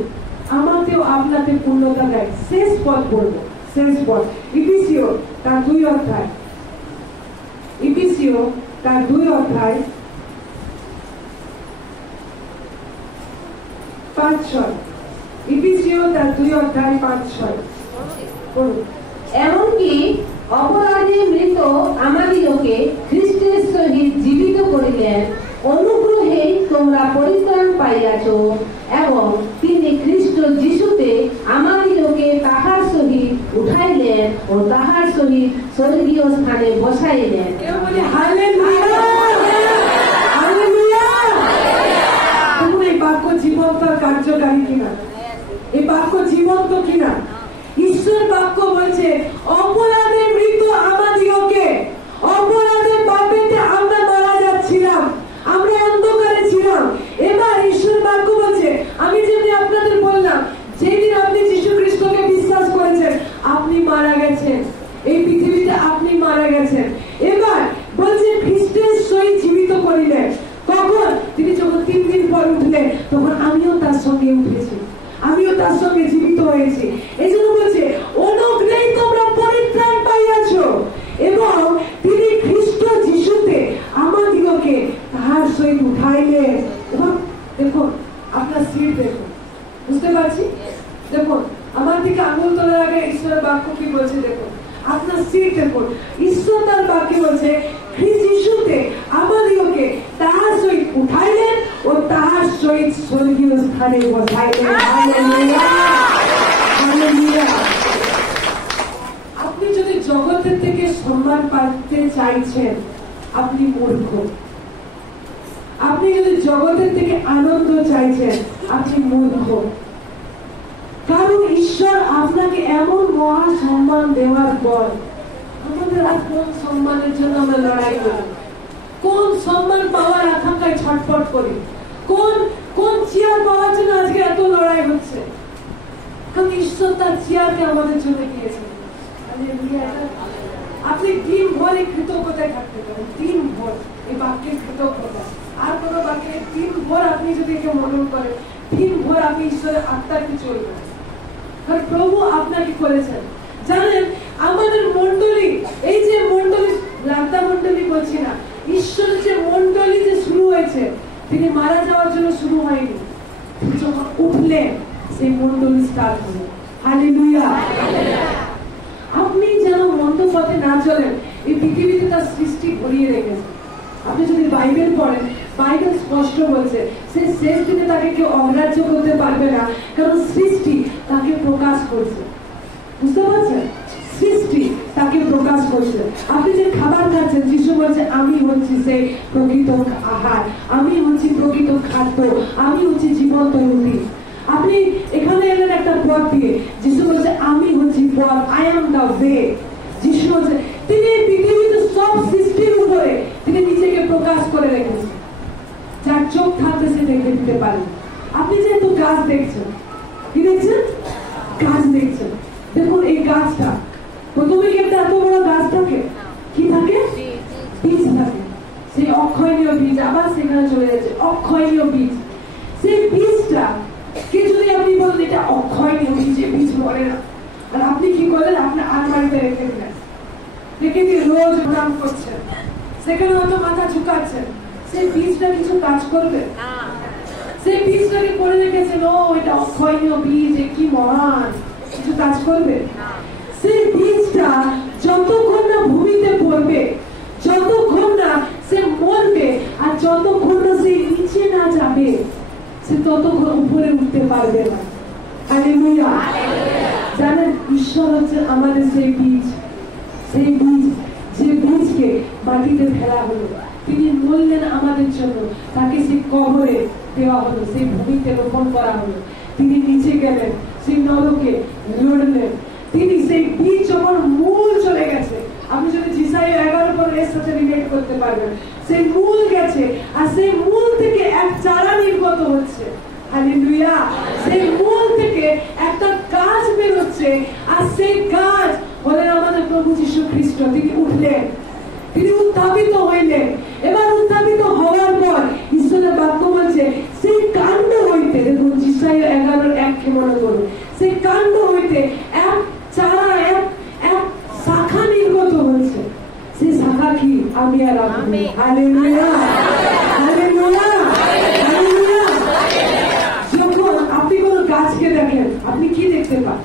আমাকেও আপনাকে পূর্ণতা দেয়। শেষ পদ বলবো, শেষ পদ ইফিসীয় তার 2 অধ্যায়, ইফিসীয় তার 2 অধ্যায় 5-6, ইফিসীয় তার 2 অধ্যায় 5-6 বলুন। এমনকি অপরাধে মৃত আমাদিগকে খ্রিস্টের সহিত জীবিত করিলেন, অনুগ্রহে তোমরা পরিত্রাণ পাইয়াছ, এবং তিনি খ্রিস্ট যিশুতে আমাদিগকে তাহার সহিত উঠাইলেন ও তাহার সহিত স্বর্গীয় স্থানে বসাইলেন। হালেলুয়া। হালেলুয়া। এই বাক্য জীবন্ত কার্যকারী কিনা? এই বাক্য জীবন্ত কিনা? ঈশ্বর বাক্য বলছে অপরাধে মৃত আমাদিগকে, অপরাধে পাপেতে আমরা মারা যাচ্ছিলাম, আমরা অন্ধকারে ছিলাম। এবার ঈশ্বর বাক্য বলছে, আমি যেমনি আপনাদের বললাম, যেদিন আপনি যীশু খ্রিস্টকে বিশ্বাস করেছেন আপনি মারা গেছেন, এই পৃথিবীতে আপনি মারা গেছেন। এবার বলছে খ্রিস্টের সহিত জীবিত করিলেন। কখন? তিনি যখন 3 দিন পর উঠলেন, তখন আমিও তার সঙ্গে উঠেছি, আমিও তার সঙ্গে জীবিত হয়েছি। এই জন্য বলছে অনুগ্রহে তোমরা পরিত্রাণ পাইয়াছ, এবং তিনি খ্রিস্ট যিশুতে আমাদিগকে তাহার সহিত উঠাইলেন। এবং দেখুন আপনার সিট দেখুন, বুঝতে পারছি? দেখুন আমার দিকে আঙুল তোলার আগে ঈশ্বরের বাক্য কি বলছে দেখুন, আপনার সিট দেখুন। ঈশ্বর তার বাক্যে বলছে খ্রিস্ট যিশুতে আমাদিগকে তাহার সহিত উঠাইলেন ও তাহার সহিত স্বর্গীয় স্থানে বসাইলেন। হালেলুয়া। হালেলুয়া। আপনি যদি জগতের থেকে সম্মান পাতে চাইছেন আপনি মূর্খ। আপনি যদি জগতের থেকে আনন্দ চাইছেন আপনি মূর্খ। কারণ ঈশ্বর আপনাকে এমন মহা সম্মান দেওয়ার পর আমাদের আর কোন সম্মানের জন্য আমরা লড়াই করি? কোন সম্মান পাওয়ার আকাঙ্ক্ষায় ছটফট করি? কোন চেয়ার পাওয়ার জন্য আজকে এত লড়াই হচ্ছে? কারণ ঈশ্বর তার চেয়ারকে আমাদের জন্য দিয়েছেন। আপনি দিন ভর এই কৃতজ্ঞতায় থাকতে পারেন, দিন ভর এই বাক্যের কৃতজ্ঞতা। আর কোন বাক্যে দিন ভর আপনি যদি একে মনন করেন, দিন ভর আপনি ঈশ্বরের আত্মাকে চলবেন। কারণ প্রভু আপনাকে করেছেন। জানেন আমাদের মন্ডলী, এই যে মন্ডলী, লাতা মন্ডলী বলছি না, ঈশ্বরের যে মন্ডলী যে শুরু হয়েছে, তিনি মারা যাওয়ার জন্য শুরু হয়নি, তিনি যখন উঠলেন সেই মন্ডলী স্টার্ট হলো। হালেলুয়া। আপনি যেন মন্দ পথে না চলেন, এই পৃথিবীতে তার সৃষ্টি ভরিয়ে রেখেছে। আপনি যদি বাইবেল পড়েন, বাইবেল স্পষ্ট বলছে সে শেষ দিনে তাকে কেউ অগ্রাহ্য করতে পারবে না, কারণ সৃষ্টি তাকে প্রকাশ করছে। বুঝতে পারছেন? সৃষ্টি তাকে প্রকাশ করছে। আপনি যে খাবার খাচ্ছেন, যিশু বলছে আমি হচ্ছি সেই প্রকৃত আহার, আমি হচ্ছি প্রকৃত খাদ্য, আমি হচ্ছি জীবন্ত রুটি। আপনি এখানে এলেন একটা পথ দিয়ে, যিশু বলছে আমি হচ্ছি পথ, আই এম দ্য ওয়ে। যিশু বলছে তিনি পৃথিবীতে সব সৃষ্টির উপরে তিনি নিজেকে প্রকাশ করে রেখেছেন। যার চোখ থাকতে সে দেখে দিতে পারে। আপনি যেহেতু গাছ দেখছেন, কি দেখছেন? গাছ দেখছেন। দেখুন এই গাছটা প্রথমে কিন্তু এত বড় গাছ থাকে, কি থাকে? বীজ থাকে। সেই অক্ষ অক্ষয়নীয় বীজ, আবার সেখানে চলে যাচ্ছে অক্ষয়নীয় বীজ। সেই বীজটা কে যদি আপনি বলেন এটা অক্ষয়নীয় বীজ, এই বীজ মরে না, আর আপনি কি করেন আপনার আলমারিতে রেখে দিলেন, রেখে দিয়ে রোজ প্রণাম করছেন, সেখানে হয়তো মাথা ঝুঁকাচ্ছেন, সেই বীজটা কিছু কাজ করবে? সেই বীজটাকে করে রেখেছেন, ও এটা অক্ষয়নীয় বীজ, কি মহান, কিছু কাজ করবে? সেই বীজটা যতক্ষণ না ভূমিতে পড়বে, যতক্ষণ না সে মরবে, আর যতক্ষণ না সে নিচে না যাবে, সে ততক্ষণ উপরে উঠতে পারবে না। হালেলুয়া। জানেন, ঈশ্বর হচ্ছে আমাদের সেই বীজ, সেই বীজ যে বীজকে মাটিতে ফেলা হলো, তিনি মরলেন আমাদের জন্য, তাকে সেই কবরে দেওয়া হলো, সেই ভূমিতে রোপণ করা হলো, তিনি নিচে গেলেন, সেই নরকে লড়লেন, তিনি সেই বীজ যখন মূল চলে গেছে, আপনি যদি জিসাই 11 পরে এর সাথে রিলেট করতে পারবেন, সেই মূল গেছে, আর সেই মূল থেকে এক চারা নির্গত হচ্ছে। হালেলুয়া। সেই মূল থেকে একটা গাছ বের হচ্ছে, আর সেই গাছ হলেন আমাদের প্রভু যীশু খ্রিস্ট। তিনি উঠলেন, তিনি উত্থাপিত হইলেন। এবার উত্থাপিত হওয়ার পর ঈশ্বরের বাক্য বলছে সেই কাণ্ড হইতে, দেখুন জিসাই 11:1 মনে করুন, সেই কাণ্ড হইতে এক চারা, এক শাখা নির্গত হচ্ছে। সেই শাখা কি? আমি আর আপনি। Hallelujah, hallelujah, hallelujah. যখন আপনি কোন গাছকে দেখেন, আপনি কি দেখতে পান?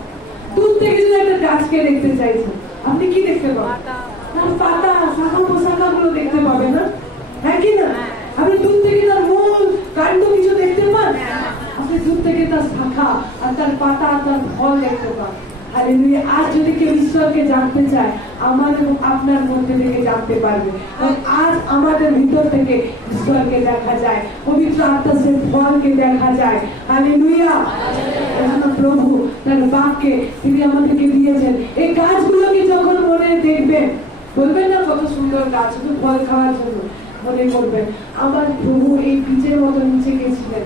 দূর থেকে যদি একটা গাছকে দেখতে চাইছেন, আপনি কি দেখতে পাবেন? তার পাতা, শাখা পোশাখা গুলো দেখতে পাবেন না, হ্যাঁ কি না? আপনি দূর থেকে তার মূল কাণ্ড কিছু দেখতে পান? আপনি দূর থেকে তার শাখা আর তার পাতা আর তার ফল দেখতে পান। হালেলুয়া। আজ যদি কেউ ঈশ্বরকে জানতে চায়, আমার এবং আপনার মধ্যে থেকে জানতে পারবে। আজ আমাদের ভিতর থেকে ঈশ্বরকে দেখা যায়, পবিত্র আত্মা সে ফলকে দেখা যায়। হালেলুয়া। প্রভু তার বাক্যে তিনি আমাদেরকে দিয়েছেন, এই গাছগুলোকে যখন মনে দেখবেন, বলবেন না কত সুন্দর গাছ, শুধু ফল খাওয়ার জন্য, মনে করবেন আমার প্রভু এই বীজের মতো নিচে গেছিলেন,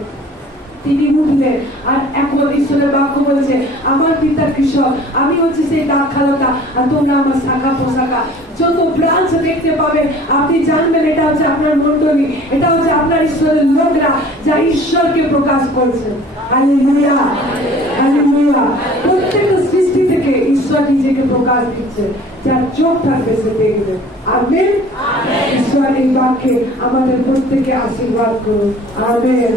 তিনি উঠলেন, আর এখন ঈশ্বরের বাক্য বলছে আমার পিতা কৃষক, আমি হচ্ছে সেই দাখালতা, আর তোমরা আমার শাখা পোশাখা। যত ব্রাঞ্চ দেখতে পাবেন আপনি জানবেন এটা হচ্ছে আপনার মন্ডলী, এটা হচ্ছে আপনার ঈশ্বরের লোকরা, যা ঈশ্বরকে প্রকাশ করছে। Hallelujah, hallelujah. প্রত্যেকটা সৃষ্টি থেকে ঈশ্বর নিজেকে প্রকাশ দিচ্ছে, যার চোখ থাকবে সে দেখবে। আমেন। ঈশ্বর এই বাক্যে আমাদের প্রত্যেকে আশীর্বাদ করুন। আমেন।